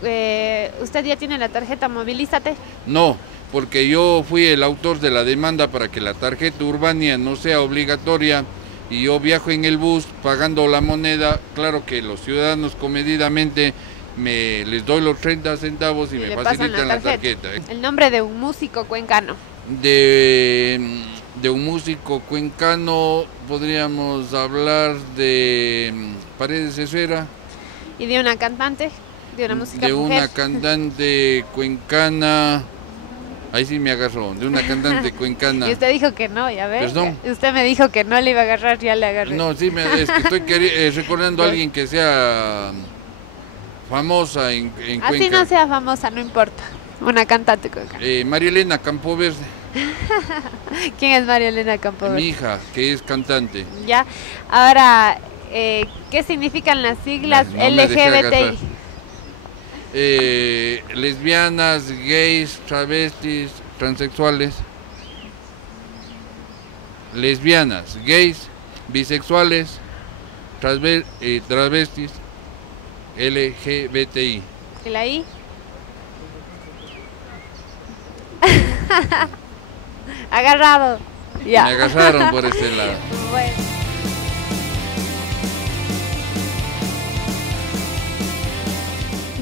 ¿Usted ya tiene la tarjeta Movilízate? No, porque yo fui el autor de la demanda para que la tarjeta Urbania no sea obligatoria y yo viajo en el bus pagando la moneda. Claro que los ciudadanos comedidamente les doy los 30 centavos y me facilitan la tarjeta. El nombre de un músico cuencano. De un músico cuencano podríamos hablar de Paredes Herrera. ¿Y de una cantante? ¿De una música de mujer? Una cantante cuencana. Ahí sí me agarró, de una cantante cuencana. Y usted dijo que no, ya ves. ¿Perdón? Usted me dijo que no le iba a agarrar, ya le agarré. No, sí, es que estoy recordando a alguien que sea famosa en Cuenca. Así no sea famosa, no importa. Una cantante cuencana. María Elena Campoverde. ¿Quién es María Elena Campoverde? Mi hija, que es cantante. Ya, ahora, ¿qué significan las siglas LGBTI? Lesbianas, gays, travestis, transexuales. Lesbianas, gays, bisexuales, travestis, LGBTI. ¿Y la I? Agarrado. Ya. Me agarraron por ese lado. Bueno.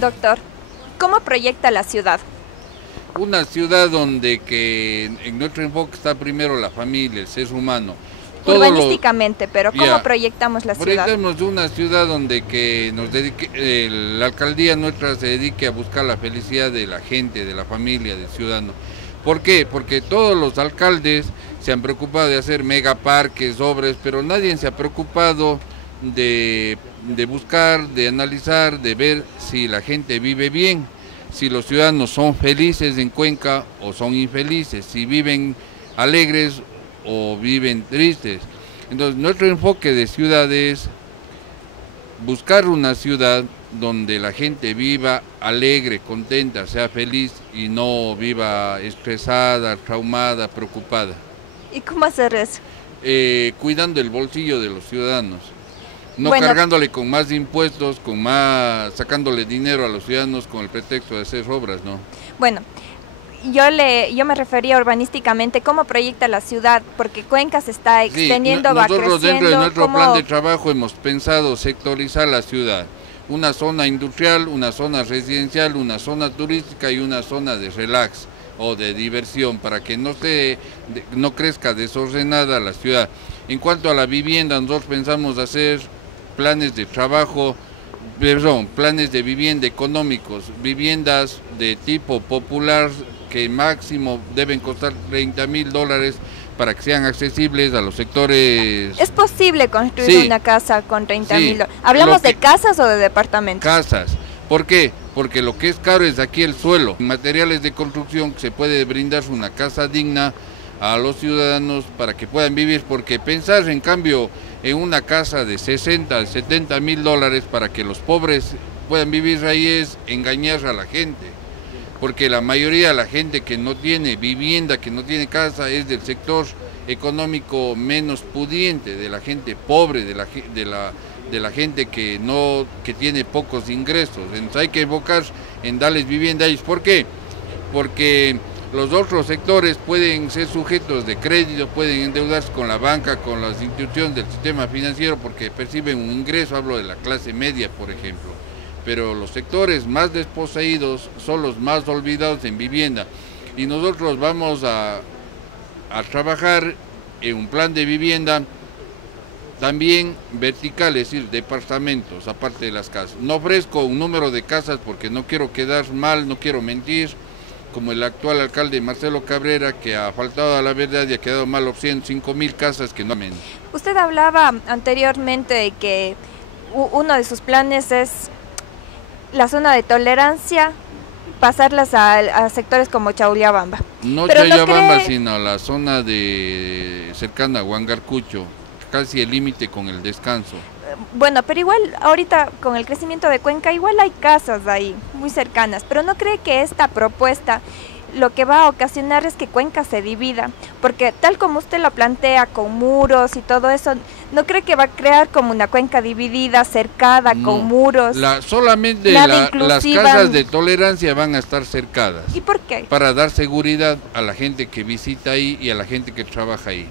Doctor, ¿cómo proyecta la ciudad? Una ciudad donde que en nuestro enfoque está primero la familia, el ser humano. Urbanísticamente, pero ¿cómo proyectamos la ciudad? Proyectamos una ciudad donde que la alcaldía nuestra se dedique a buscar la felicidad de la gente, de la familia, del ciudadano. ¿Por qué? Porque todos los alcaldes se han preocupado de hacer megaparques, obras, pero nadie se ha preocupado de buscar, de analizar, de ver si la gente vive bien, si los ciudadanos son felices en Cuenca o son infelices, si viven alegres o viven tristes. Entonces nuestro enfoque de ciudad es buscar una ciudad donde la gente viva alegre, contenta, sea feliz y no viva estresada, traumada, preocupada. ¿Y cómo hacer eso? Cuidando el bolsillo de los ciudadanos, no cargándole con más impuestos, sacándole dinero a los ciudadanos con el pretexto de hacer obras, ¿no? Bueno, yo me refería urbanísticamente, ¿cómo proyecta la ciudad? Porque Cuenca se está extendiendo, va creciendo. Nosotros dentro de nuestro plan de trabajo hemos pensado sectorizar la ciudad. Una zona industrial, una zona residencial, una zona turística y una zona de relax o de diversión para que no crezca desordenada la ciudad. En cuanto a la vivienda, nosotros pensamos hacer planes de trabajo, planes de vivienda económicos, viviendas de tipo popular que máximo deben costar $30,000 para que sean accesibles a los sectores. ¿Es posible construir una casa con 30,000? ¿Hablamos de casas o de departamentos? Casas. ¿Por qué? Porque lo que es caro es aquí el suelo. Materiales de construcción que se puede brindar una casa digna a los ciudadanos para que puedan vivir, porque pensar en cambio en una casa de 60, 70,000 para que los pobres puedan vivir ahí es engañar a la gente. Porque la mayoría de la gente que no tiene vivienda, que no tiene casa, es del sector económico menos pudiente, de la gente pobre, de de la gente que tiene pocos ingresos. Entonces hay que enfocar en darles vivienda a ellos. ¿Por qué? Porque los otros sectores pueden ser sujetos de crédito, pueden endeudarse con la banca, con las instituciones del sistema financiero porque perciben un ingreso, hablo de la clase media, por ejemplo. Pero los sectores más desposeídos son los más olvidados en vivienda. Y nosotros vamos a trabajar en un plan de vivienda también vertical, es decir, departamentos, aparte de las casas. No ofrezco un número de casas porque no quiero quedar mal, no quiero mentir, como el actual alcalde Marcelo Cabrera, que ha faltado a la verdad y ha quedado mal ofreciendo 5.000 casas que no amen. Usted hablaba anteriormente de que uno de sus planes es la zona de tolerancia, pasarlas a sectores como Chaullabamba. No Chaullabamba, sino la zona cercana a Huangarcucho, casi el límite con el descanso. Bueno, pero igual ahorita con el crecimiento de Cuenca igual hay casas ahí muy cercanas, pero ¿no cree que esta propuesta lo que va a ocasionar es que Cuenca se divida? Porque tal como usted lo plantea con muros y todo eso, ¿no cree que va a crear como una Cuenca dividida, cercada, con muros? Solamente las casas de tolerancia van a estar cercadas. ¿Y por qué? Para dar seguridad a la gente que visita ahí y a la gente que trabaja ahí.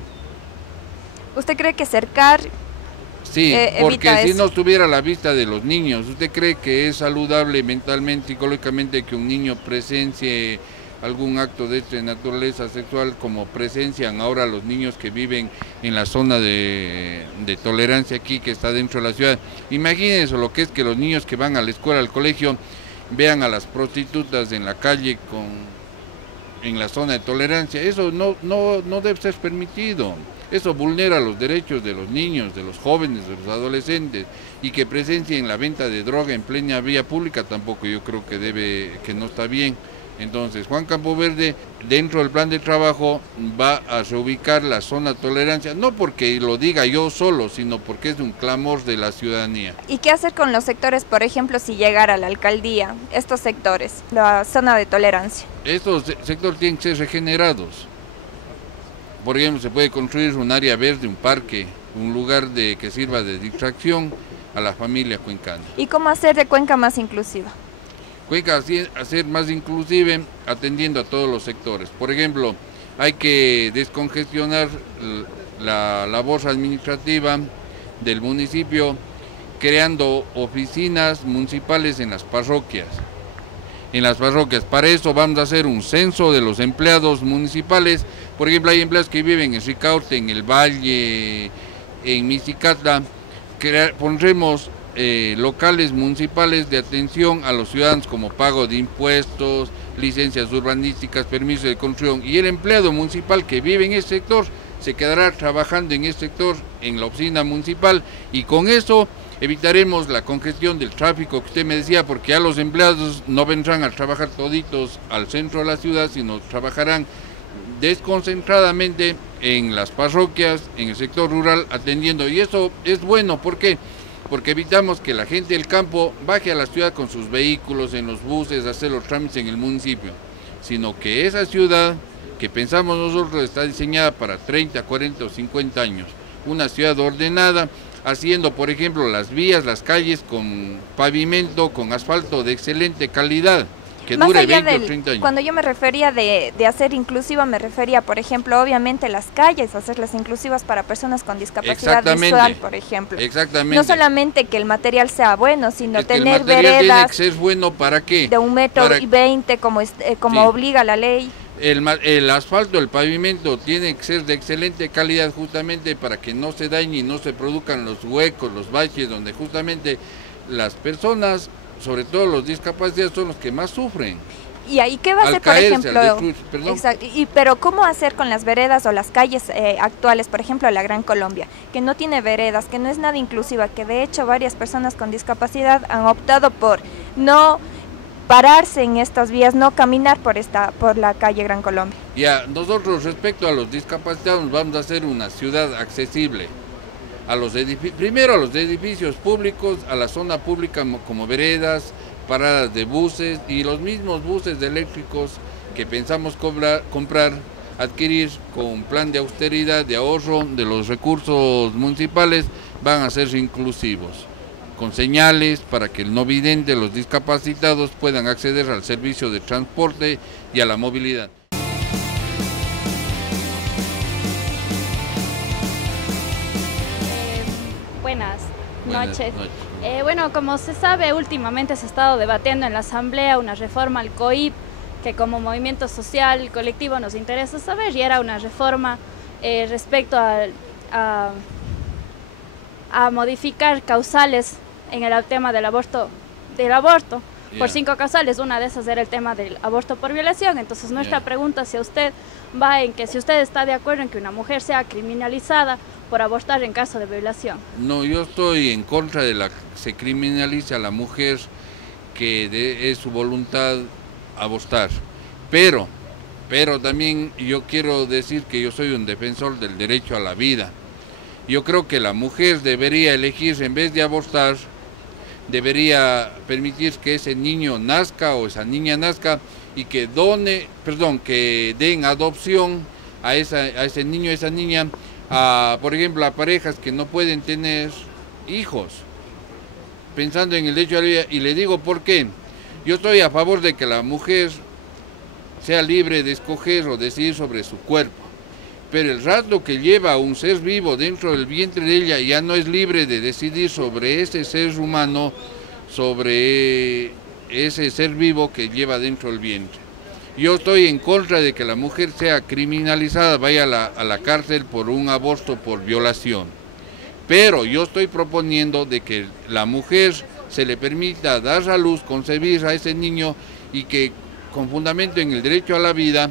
¿Usted cree que cercar? Sí, porque si no estuviera a la vista de los niños, ¿usted cree que es saludable mentalmente, psicológicamente que un niño presencie algún acto de naturaleza sexual como presencian ahora los niños que viven en la zona de tolerancia aquí, que está dentro de la ciudad? Imagínense lo que es que los niños que van a la escuela, al colegio, vean a las prostitutas en la calle en la zona de tolerancia. Eso no debe ser permitido. Eso vulnera los derechos de los niños, de los jóvenes, de los adolescentes, y que presencien la venta de droga en plena vía pública tampoco yo creo que no está bien. Entonces, Juan Campoverde, dentro del plan de trabajo, va a reubicar la zona de tolerancia, no porque lo diga yo solo, sino porque es un clamor de la ciudadanía. ¿Y qué hacer con los sectores, por ejemplo, si llegara a la alcaldía, estos sectores, la zona de tolerancia? Estos sectores tienen que ser regenerados. Por ejemplo, se puede construir un área verde, un parque, un lugar que sirva de distracción a la familia cuencana. ¿Y cómo hacer de Cuenca más inclusiva? Cuenca hacer más inclusive atendiendo a todos los sectores. Por ejemplo, hay que descongestionar la labor administrativa del municipio creando oficinas municipales en las parroquias. Para eso vamos a hacer un censo de los empleados municipales. Por ejemplo, hay empleados que viven en Ricaurte, en el Valle, en Mixicatla. Pondremos locales municipales de atención a los ciudadanos como pago de impuestos, licencias urbanísticas, permisos de construcción. Y el empleado municipal que vive en ese sector se quedará trabajando en ese sector, en la oficina municipal, y con eso evitaremos la congestión del tráfico que usted me decía, porque ya los empleados no vendrán a trabajar toditos al centro de la ciudad, sino trabajarán desconcentradamente en las parroquias, en el sector rural, atendiendo. Y eso es bueno, ¿por qué? Porque evitamos que la gente del campo baje a la ciudad con sus vehículos, en los buses, a hacer los trámites en el municipio, sino que esa ciudad que pensamos nosotros está diseñada para 30, 40 o 50 años, una ciudad ordenada, haciendo, por ejemplo, las vías, las calles con pavimento, con asfalto de excelente calidad, que dure 20 o 30 años. Cuando yo me refería de hacer inclusiva, me refería, por ejemplo, obviamente las calles, hacerlas inclusivas para personas con discapacidad visual, por ejemplo. Exactamente. No solamente que el material sea bueno, sino es tener que el veredas tiene que ser bueno, ¿para qué? De 1,20 m, como sí, obliga la ley. El asfalto, el pavimento tiene que ser de excelente calidad justamente para que no se dañe y no se produzcan los huecos, los baches, donde justamente las personas, sobre todo los discapacitados, son los que más sufren. ¿Y ahí qué va a hacer, por ejemplo? Exacto. Pero ¿cómo hacer con las veredas o las calles actuales, por ejemplo, la Gran Colombia, que no tiene veredas, que no es nada inclusiva, que de hecho varias personas con discapacidad han optado por no pararse en estas vías, no caminar por la calle Gran Colombia? Ya, nosotros respecto a los discapacitados vamos a hacer una ciudad accesible. Primero a los edificios públicos, a la zona pública como veredas, paradas de buses y los mismos buses eléctricos que pensamos comprar, adquirir con un plan de austeridad, de ahorro de los recursos municipales van a ser inclusivos, con señales para que el no vidente, los discapacitados puedan acceder al servicio de transporte y a la movilidad. Buenas noches. Bueno, como se sabe, últimamente se ha estado debatiendo en la Asamblea una reforma al COIP, que como movimiento social colectivo nos interesa saber, y era una reforma respecto a modificar causales en el tema del aborto. Por 5 causales, una de esas era el tema del aborto por violación. Entonces nuestra pregunta hacia usted va en que si usted está de acuerdo en que una mujer sea criminalizada por abortar en caso de violación. No, yo estoy en contra de que se criminalice a la mujer que es su voluntad abortar, pero también yo quiero decir que yo soy un defensor del derecho a la vida. Yo creo que la mujer debería elegir, en vez de abortar, debería permitir que ese niño nazca o esa niña nazca y que den adopción a ese niño, a esa niña, por ejemplo, a parejas que no pueden tener hijos, pensando en el derecho a la vida. Y le digo por qué. Yo estoy a favor de que la mujer sea libre de escoger o decidir sobre su cuerpo, pero el rato que lleva un ser vivo dentro del vientre de ella ya no es libre de decidir sobre ese ser humano, sobre ese ser vivo que lleva dentro del vientre. Yo estoy en contra de que la mujer sea criminalizada, vaya a la cárcel por un aborto por violación. Pero yo estoy proponiendo de que la mujer se le permita dar a luz, concebir a ese niño y que con fundamento en el derecho a la vida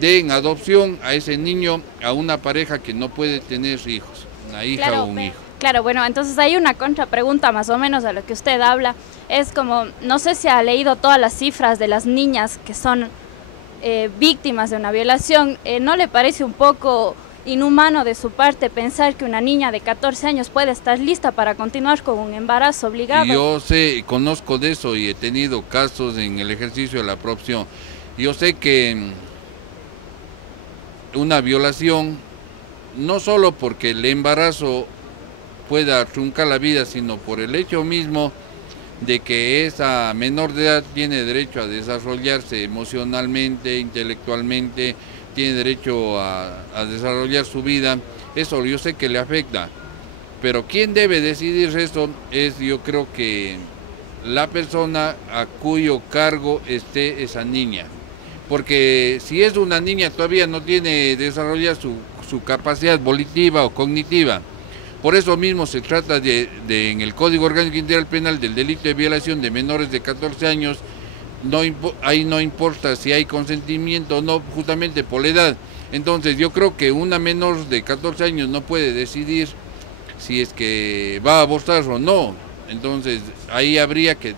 den adopción a ese niño a una pareja que no puede tener hijos, una hija o un hijo. Claro, bueno, entonces hay una contrapregunta más o menos a lo que usted habla. Es como, no sé si ha leído todas las cifras de las niñas que son víctimas de una violación. ¿No le parece un poco inhumano de su parte pensar que una niña de 14 años puede estar lista para continuar con un embarazo obligado? Yo sé, conozco de eso y he tenido casos en el ejercicio de la profesión. Yo sé que una violación, no solo porque el embarazo pueda truncar la vida, sino por el hecho mismo de que esa menor de edad tiene derecho a desarrollarse emocionalmente, intelectualmente, tiene derecho a desarrollar su vida. Eso yo sé que le afecta, pero quien debe decidir eso es, yo creo que la persona a cuyo cargo esté esa niña, porque si es una niña todavía no tiene desarrollada su capacidad volitiva o cognitiva. Por eso mismo se trata en el Código Orgánico Integral Penal del delito de violación de menores de 14 años, ahí no importa si hay consentimiento o no, justamente por la edad. Entonces yo creo que una menor de 14 años no puede decidir si es que va a abortar o no. Entonces ahí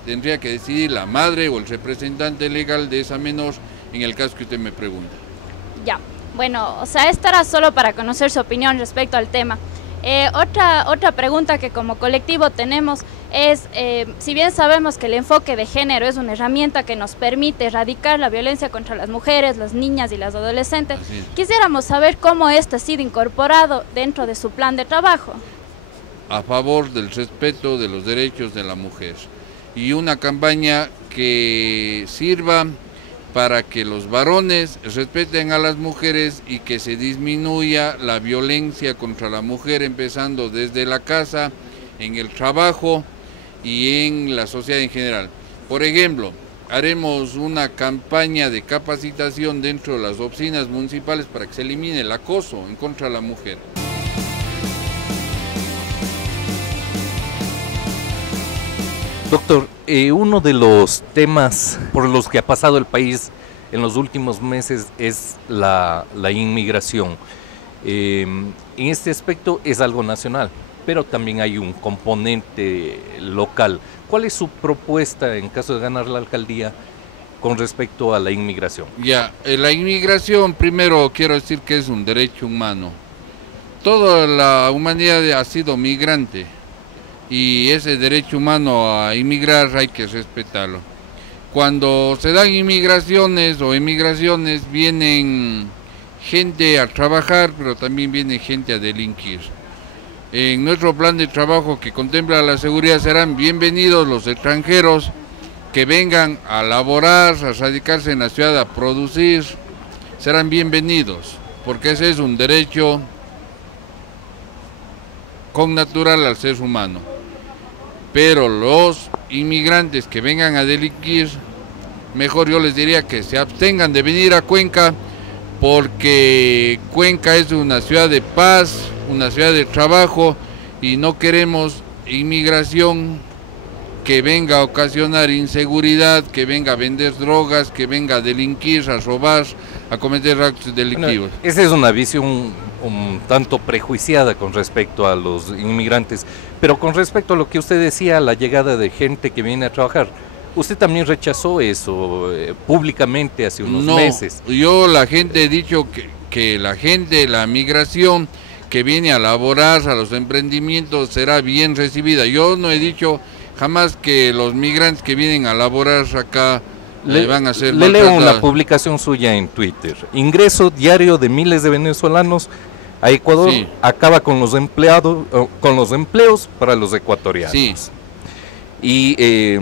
tendría que decidir la madre o el representante legal de esa menor, en el caso que usted me pregunta. Ya, bueno, o sea, esto era solo para conocer su opinión respecto al tema. Otra pregunta que como colectivo tenemos es, si bien sabemos que el enfoque de género es una herramienta que nos permite erradicar la violencia contra las mujeres, las niñas y las adolescentes, quisiéramos saber cómo esto ha sido incorporado dentro de su plan de trabajo. A favor del respeto de los derechos de la mujer y una campaña que sirva para que los varones respeten a las mujeres y que se disminuya la violencia contra la mujer, empezando desde la casa, en el trabajo y en la sociedad en general. Por ejemplo, haremos una campaña de capacitación dentro de las oficinas municipales para que se elimine el acoso en contra de la mujer. Doctor, uno de los temas por los que ha pasado el país en los últimos meses es la inmigración. En este aspecto es algo nacional, pero también hay un componente local. ¿Cuál es su propuesta en caso de ganar la alcaldía con respecto a la inmigración? Ya, la inmigración, primero quiero decir que es un derecho humano. Toda la humanidad ha sido migrante. Y ese derecho humano a inmigrar hay que respetarlo. Cuando se dan inmigraciones o emigraciones, vienen gente a trabajar, pero también viene gente a delinquir. En nuestro plan de trabajo que contempla la seguridad serán bienvenidos los extranjeros que vengan a laborar, a radicarse en la ciudad, a producir, serán bienvenidos, porque ese es un derecho connatural al ser humano. Pero los inmigrantes que vengan a delinquir, mejor yo les diría que se abstengan de venir a Cuenca, porque Cuenca es una ciudad de paz, una ciudad de trabajo, y no queremos inmigración que venga a ocasionar inseguridad, que venga a vender drogas, que venga a delinquir, a robar, a cometer actos delictivos. Bueno, esa es una visión un tanto prejuiciada con respecto a los inmigrantes, pero con respecto a lo que usted decía, la llegada de gente que viene a trabajar, usted también rechazó eso públicamente hace unos meses. Yo la gente he dicho que la migración que viene a laborar a los emprendimientos será bien recibida. Yo no he dicho jamás que los migrantes que vienen a laborar acá van a ser maltratados. Le leo una publicación suya en Twitter. Ingreso diario de miles de venezolanos a Ecuador, sí, acaba con los empleos para los ecuatorianos. Sí. Y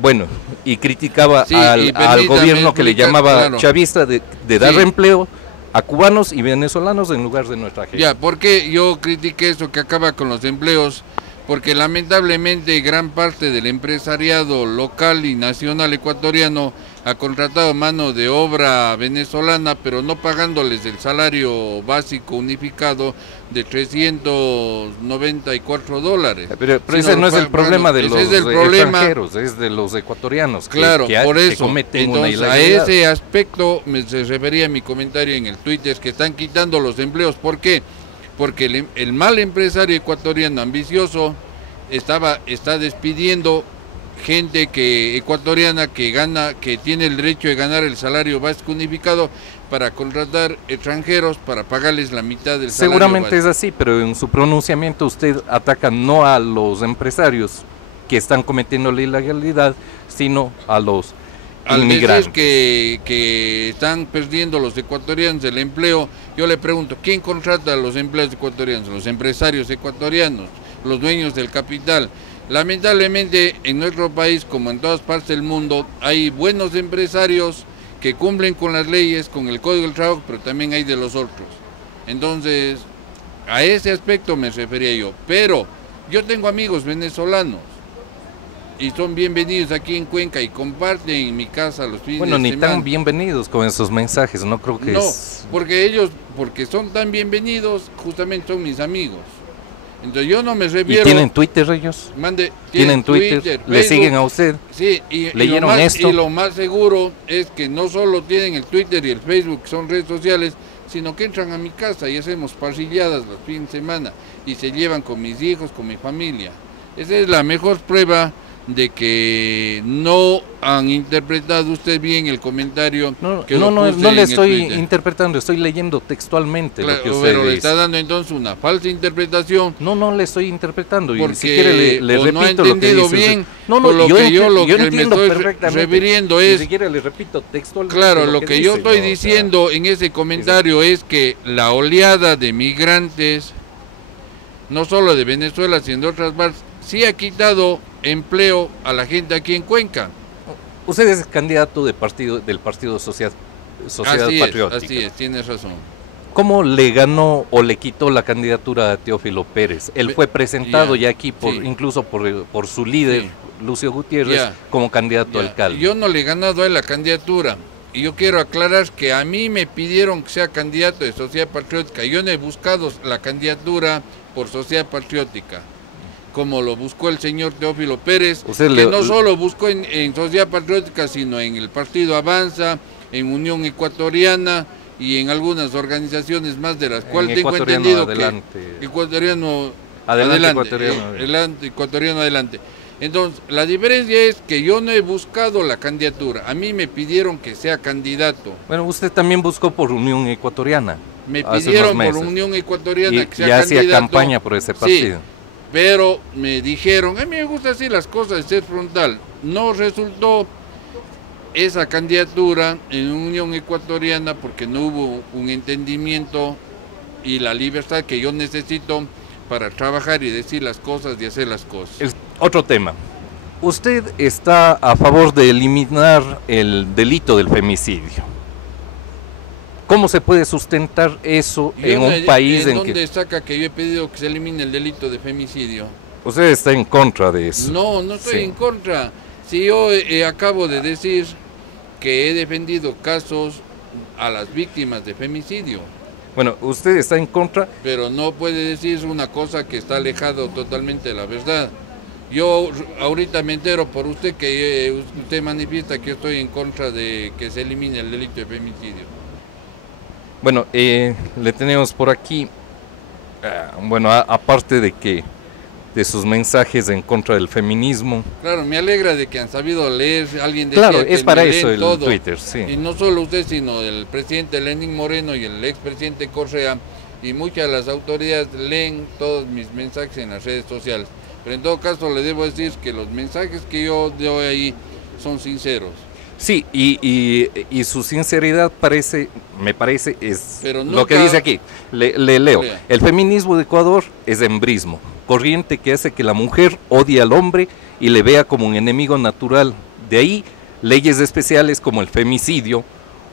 bueno, y criticaba sí, al gobierno que le llamaba claro, chavista de dar empleo a cubanos y venezolanos en lugar de nuestra gente. Ya, ¿por qué yo critiqué eso que acaba con los empleos? Porque lamentablemente gran parte del empresariado local y nacional ecuatoriano ha contratado mano de obra venezolana, pero no pagándoles el salario básico unificado de $394. Pero ese no es el problema de los extranjeros, es de los ecuatorianos claro, por eso, que cometen entonces, una ilegalidad. A ese aspecto se refería mi comentario en el Twitter, que están quitando los empleos. ¿Por qué? Porque el mal empresario ecuatoriano ambicioso está despidiendo gente ecuatoriana que tiene el derecho de ganar el salario básico unificado para contratar extranjeros para pagarles la mitad del salario Seguramente básico. Es así, pero en su pronunciamiento usted ataca no a los empresarios que están cometiendo la ilegalidad, sino a los inmigrantes. Al decir que están perdiendo los ecuatorianos el empleo, yo le pregunto, ¿quién contrata a los empleados ecuatorianos? Los empresarios ecuatorianos, los dueños del capital. Lamentablemente en nuestro país, como en todas partes del mundo, hay buenos empresarios que cumplen con las leyes, con el Código del Trabajo, pero también hay de los otros. Entonces, a ese aspecto me refería yo. Pero yo tengo amigos venezolanos y son bienvenidos aquí en Cuenca y comparten en mi casa los fines de semana. Bueno, ni tan bienvenidos con esos mensajes, no creo que no, porque son tan bienvenidos, justamente son mis amigos. Entonces yo no me refiero... ¿Y tienen Twitter ellos? ¿Tienen Twitter? Facebook, ¿le siguen a usted? Sí, ¿leyeron esto? Y lo más seguro es que no solo tienen el Twitter y el Facebook, que son redes sociales, sino que entran a mi casa y hacemos parrilladas los fines de semana y se llevan con mis hijos, con mi familia. Esa es la mejor prueba de que no han interpretado usted bien el comentario que no le estoy interpretando, estoy leyendo textualmente claro, lo que usted pero dice. Le está dando entonces una falsa interpretación. No le estoy interpretando, porque y si quiere le repito no ha entendido lo que dice bien. Yo entiendo me estoy perfectamente. refiriendo es, si quiere le repito textualmente. Claro, lo que yo estoy diciendo en ese comentario es que la oleada de migrantes, no solo de Venezuela, sino de otras partes, sí ha quitado empleo a la gente aquí en Cuenca. Usted es candidato del Partido Sociedad Patriótica. Así es, tienes razón. ¿Cómo le ganó o le quitó la candidatura a Teófilo Pérez? Él fue presentado ya aquí incluso por su líder, Lucio Gutiérrez, como candidato a alcalde. Yo no le he ganado a él la candidatura. Y yo quiero aclarar que a mí me pidieron que sea candidato de Sociedad Patriótica. Yo no he buscado la candidatura por Sociedad Patriótica, como lo buscó el señor Teófilo Pérez, que no solo buscó en Sociedad Patriótica, sino en el Partido Avanza, en Unión Ecuatoriana y en algunas organizaciones más, de las cuales tengo entendido que Ecuatoriano Adelante. Entonces, la diferencia es que yo no he buscado la candidatura, a mí me pidieron que sea candidato. Bueno, usted también buscó por Unión Ecuatoriana. Me pidieron por Unión Ecuatoriana que sea candidato. Y hacía campaña por ese partido. Sí, pero me dijeron, a mí me gusta así las cosas, ser frontal. No resultó esa candidatura en Unión Ecuatoriana porque no hubo un entendimiento y la libertad que yo necesito para trabajar y decir las cosas y hacer las cosas. Otro tema. ¿Usted está a favor de eliminar el delito del femicidio? ¿Cómo se puede sustentar eso en un país en que... ¿Dónde saca que yo he pedido que se elimine el delito de femicidio? ¿Usted está en contra de eso? No, no estoy en contra. Si yo acabo de decir que he defendido casos a las víctimas de femicidio. Bueno, usted está en contra... Pero no puede decir una cosa que está alejado totalmente de la verdad. Yo ahorita me entero por usted que usted manifiesta que estoy en contra de que se elimine el delito de femicidio. Bueno, le tenemos por aquí, bueno, aparte de sus mensajes en contra del feminismo. Claro, me alegra de que han sabido leer, alguien decía claro, que es para eso el todo. Twitter, sí. Y no solo usted, sino el presidente Lenín Moreno y el expresidente Correa, y muchas de las autoridades leen todos mis mensajes en las redes sociales. Pero en todo caso le debo decir que los mensajes que yo doy ahí son sinceros. Sí, y su sinceridad me parece, es pero nunca, lo que dice aquí. Le leo. Lea. El feminismo de Ecuador es embrismo, corriente que hace que la mujer odie al hombre y le vea como un enemigo natural. De ahí, leyes especiales como el femicidio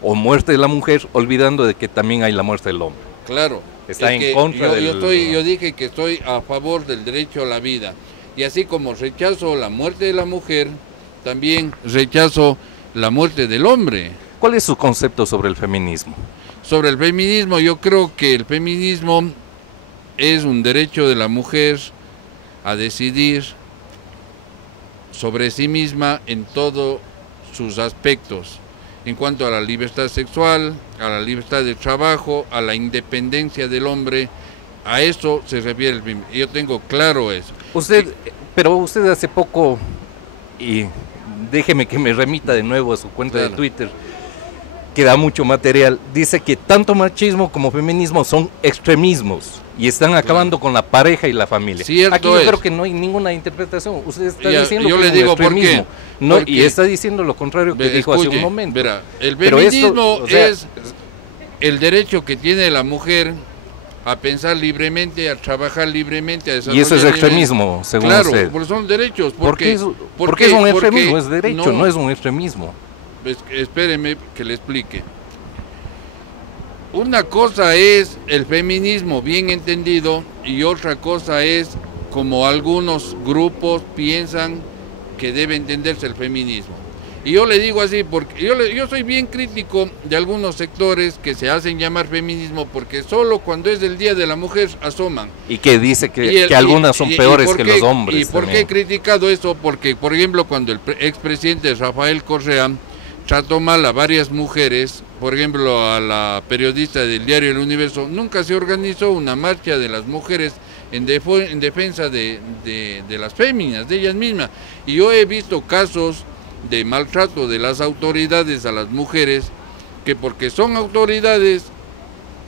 o muerte de la mujer, olvidando de que también hay la muerte del hombre. Claro. Está en contra yo dije que estoy a favor del derecho a la vida. Y así como rechazo la muerte de la mujer, también rechazo la muerte del hombre. ¿Cuál es su concepto sobre el feminismo? Sobre el feminismo, yo creo que el feminismo es un derecho de la mujer a decidir sobre sí misma en todos sus aspectos, en cuanto a la libertad sexual, a la libertad de trabajo, a la independencia del hombre. A eso se refiere el feminismo. Yo tengo claro eso. Pero usted hace poco, y déjeme que me remita de nuevo a su cuenta de Twitter, que da mucho material, dice que tanto machismo como feminismo son extremismos y están acabando con la pareja y la familia. Cierto. Aquí yo creo que no hay ninguna interpretación. Usted está diciendo yo que le digo por qué. No, y está diciendo lo contrario que dijo hace un momento. Verá, el feminismo es el derecho que tiene la mujer a pensar libremente, a trabajar libremente, a desarrollar. Y eso es extremismo, según usted. Claro, porque son derechos. ¿Por qué es un extremismo? Es derecho, no es un extremismo. Espéreme que le explique. Una cosa es el feminismo bien entendido y otra cosa es como algunos grupos piensan que debe entenderse el feminismo. Y yo le digo así porque yo soy bien crítico de algunos sectores que se hacen llamar feminismo porque solo cuando es el Día de la Mujer asoman. Y que dice que algunas son peores que los hombres. ¿Y por qué he criticado eso? Porque, por ejemplo, cuando el expresidente Rafael Correa trató mal a varias mujeres, por ejemplo a la periodista del diario El Universo, nunca se organizó una marcha de las mujeres en defensa de las féminas, de ellas mismas. Y yo he visto casos de maltrato de las autoridades a las mujeres, que porque son autoridades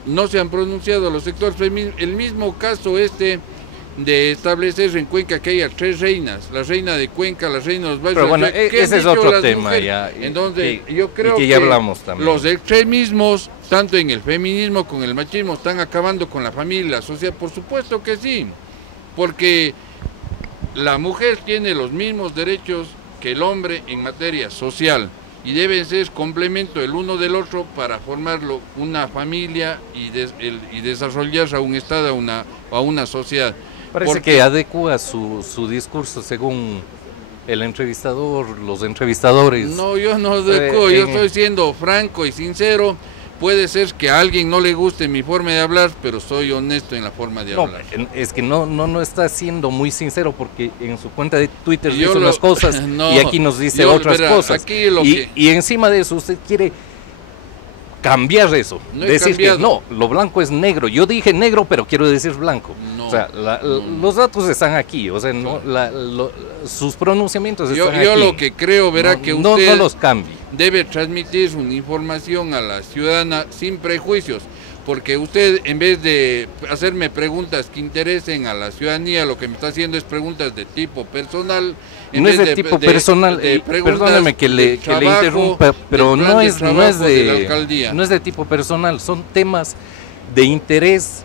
no se han pronunciado los sectores femeninos. El mismo caso de establecer en Cuenca que haya 3 reinas, la reina de Cuenca, la reina de los valles. Pero bueno, ese es otro tema ya. Entonces, yo creo que ya hablamos también. Los extremismos, tanto en el feminismo como en el machismo, están acabando con la familia y la sociedad. Por supuesto que sí, porque la mujer tiene los mismos derechos que el hombre en materia social y deben ser complemento el uno del otro para formarlo una familia y desarrollarse a un estado, a una sociedad. Parece que adecua su discurso según el entrevistador, los entrevistadores. No, yo no adecuo, yo estoy siendo franco y sincero. Puede ser que a alguien no le guste mi forma de hablar, pero soy honesto en la forma de hablar. Es que no está siendo muy sincero porque en su cuenta de Twitter dice unas cosas y aquí nos dice otras cosas. Y encima de eso usted quiere cambiar eso. Decir que no, lo blanco es negro. Yo dije negro, pero quiero decir blanco. No, o sea, los datos están aquí, o sea, sus pronunciamientos están aquí. Yo lo que creo, verá que usted no los cambie. Debe transmitir una información a la ciudadana sin prejuicios, porque usted, en vez de hacerme preguntas que interesen a la ciudadanía, lo que me está haciendo es preguntas de tipo personal. No es de tipo personal, perdóneme que le interrumpa, pero no es de tipo personal, son temas de interés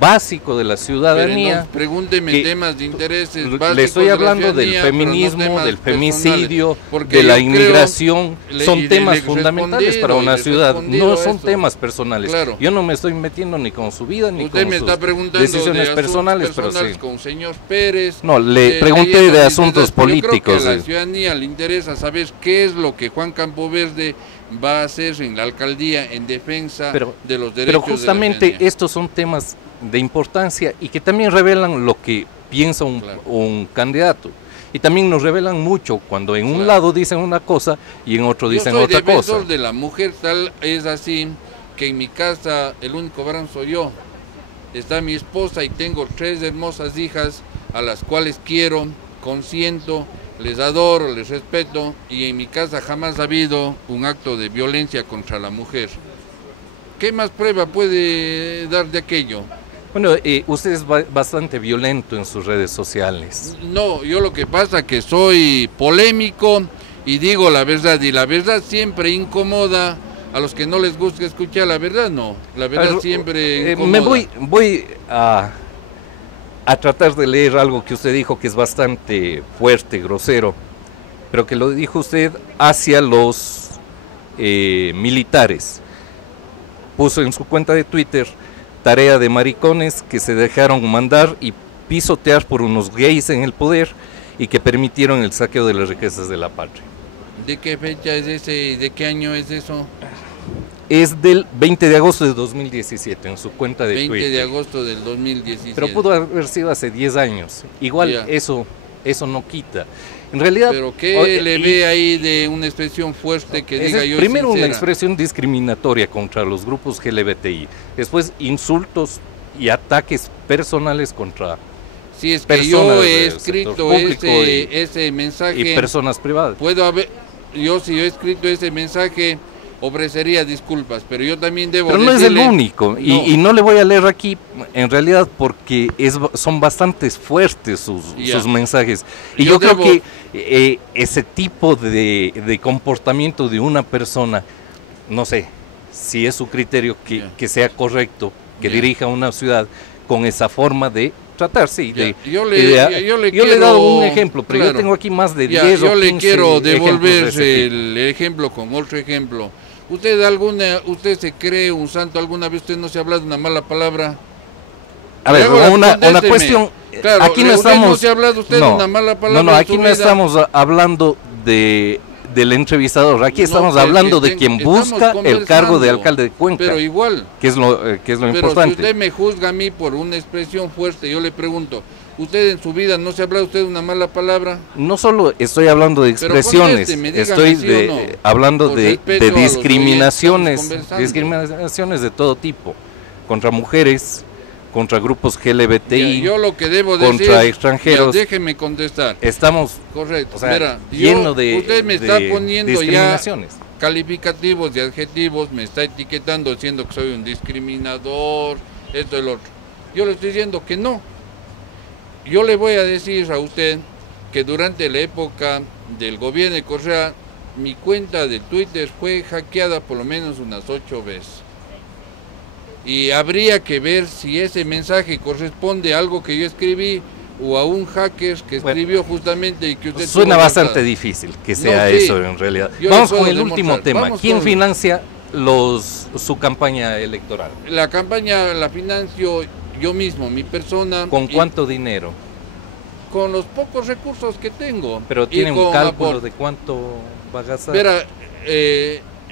básico de la ciudadanía. No, pregúnteme temas de intereses básicos. Le estoy hablando del feminismo, del femicidio, de la inmigración. Son temas fundamentales para una ciudad, no son temas personales. Claro. Yo no me estoy metiendo ni con su vida ni con sus decisiones personales, pero sí. Con señor Pérez. No, le pregunté de asuntos políticos. Yo creo que a la ciudadanía le interesa saber qué es lo que Juan Campoverde va a hacer en la alcaldía en defensa de los derechos de la ciudadanía. Pero justamente estos son temas de importancia y que también revelan lo que piensa un candidato. Y también nos revelan mucho cuando en un lado dicen una cosa y en otro dicen otra cosa. Yo soy defensor de la mujer, tal es así que en mi casa el único varón soy yo. Está mi esposa y tengo 3 hermosas hijas a las cuales quiero, consiento, les adoro, les respeto, y en mi casa jamás ha habido un acto de violencia contra la mujer. ¿Qué más prueba puede dar de aquello? Bueno, usted es bastante violento en sus redes sociales. No, yo lo que pasa es que soy polémico y digo la verdad, y la verdad siempre incomoda a los que no les gusta escuchar la verdad, no. La verdad siempre incomoda. Me voy a tratar de leer algo que usted dijo que es bastante fuerte, grosero, pero que lo dijo usted hacia los militares. Puso en su cuenta de Twitter: tarea de maricones que se dejaron mandar y pisotear por unos gays en el poder y que permitieron el saqueo de las riquezas de la patria. ¿De qué fecha es ese? ¿De qué año es eso? Es del 20 de agosto de 2017 en su cuenta de 20 Twitter. 20 de agosto del 2017. Pero pudo haber sido hace 10 años. Igual eso no quita. En realidad, ¿pero qué le ve ahí de una expresión fuerte que diga yo primero sincera? Una expresión discriminatoria contra los grupos LGBTI. Después insultos y ataques personales contra si es que yo he escrito ese mensaje y personas privadas. Si yo he escrito ese mensaje, ofrecería disculpas, pero yo también debo decirle... Pero no es el único, y no le voy a leer aquí, en realidad, porque son bastante fuertes sus mensajes. Y yo creo que ese tipo de comportamiento de una persona, no sé, si es su criterio que sea correcto, que dirija una ciudad con esa forma de tratarse. Yo le he dado un ejemplo, pero yo tengo aquí más de 10 o 15 yo le quiero devolver el ejemplo con otro ejemplo. ¿Usted se cree un santo? ¿Alguna vez usted no se ha hablado una mala palabra? A ver, una cuestión. Claro, aquí no estamos. ¿No se ha hablado usted una mala palabra? No, aquí no estamos hablando del entrevistador. Aquí estamos hablando de quien busca el cargo de alcalde de Cuenca. Pero igual. Que es lo importante. Pero si usted me juzga a mí por una expresión fuerte, yo le pregunto, ¿usted en su vida no se ha hablado usted una mala palabra? No solo estoy hablando de expresiones, estoy hablando de discriminaciones de todo tipo, contra mujeres, contra grupos LGBTI, yo lo que debo contra decir, extranjeros. Déjeme contestar. Estamos correcto. O sea, lleno de usted me está poniendo discriminaciones. Ya calificativos y adjetivos, me está etiquetando diciendo que soy un discriminador, esto y lo otro. Yo le estoy diciendo que no. Yo le voy a decir a usted que durante la época del gobierno de Correa, mi cuenta de Twitter fue hackeada por lo menos unas 8 veces. Y habría que ver si ese mensaje corresponde a algo que yo escribí o a un hacker que escribió justamente y que usted... Suena bastante difícil que sea eso en realidad. Vamos con el último tema. ¿Quién financia su campaña electoral? La campaña la financio yo mismo, mi persona. ¿Con cuánto dinero? Con los pocos recursos que tengo. ¿Pero tiene un cálculo de cuánto va a gastar? Verá,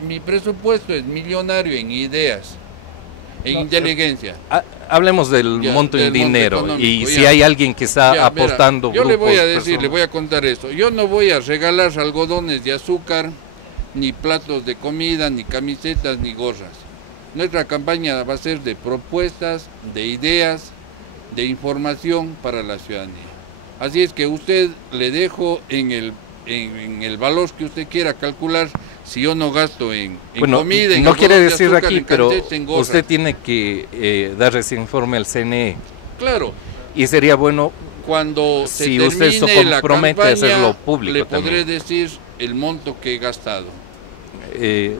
mi presupuesto es millonario en ideas, en inteligencia. Hablemos del monto en dinero y si hay alguien que está aportando. Yo le voy a decir, le voy a contar esto. Yo no voy a regalar algodones de azúcar, ni platos de comida, ni camisetas, ni gorras. Nuestra campaña va a ser de propuestas, de ideas, de información para la ciudadanía. Así es que usted le dejo en el valor que usted quiera calcular. Si yo no gasto en comida, en no quiere decir azúcar, aquí, pero usted tiene que dar ese informe al CNE. Claro. Y sería bueno cuando si usted se compromete a hacerlo público. Le podré decir el monto que he gastado.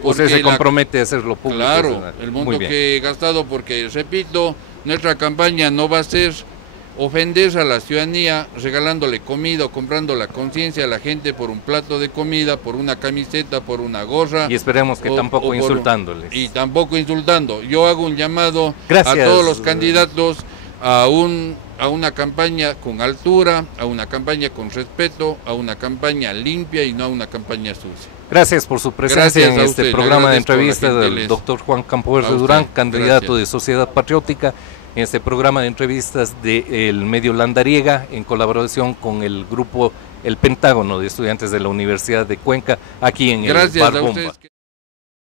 Usted se compromete a hacerlo público. Claro, el monto que he gastado, porque repito, Nuestra campaña no va a ser ofender a la ciudadanía regalándole comida o comprando la conciencia a la gente por un plato de comida, por una camiseta, por una gorra. Y esperemos que tampoco insultándoles. Y tampoco insultando. Yo hago un llamado a todos los candidatos a una campaña con altura, a una campaña con respeto, a una campaña limpia y no a una campaña sucia. Gracias por su presencia en este programa de entrevistas del doctor Juan Campoverde Durán, candidato de Sociedad Patriótica, en este programa de entrevistas del medio Landariega, en colaboración con el grupo El Pentágono de estudiantes de la Universidad de Cuenca, aquí en el Bar Bomba.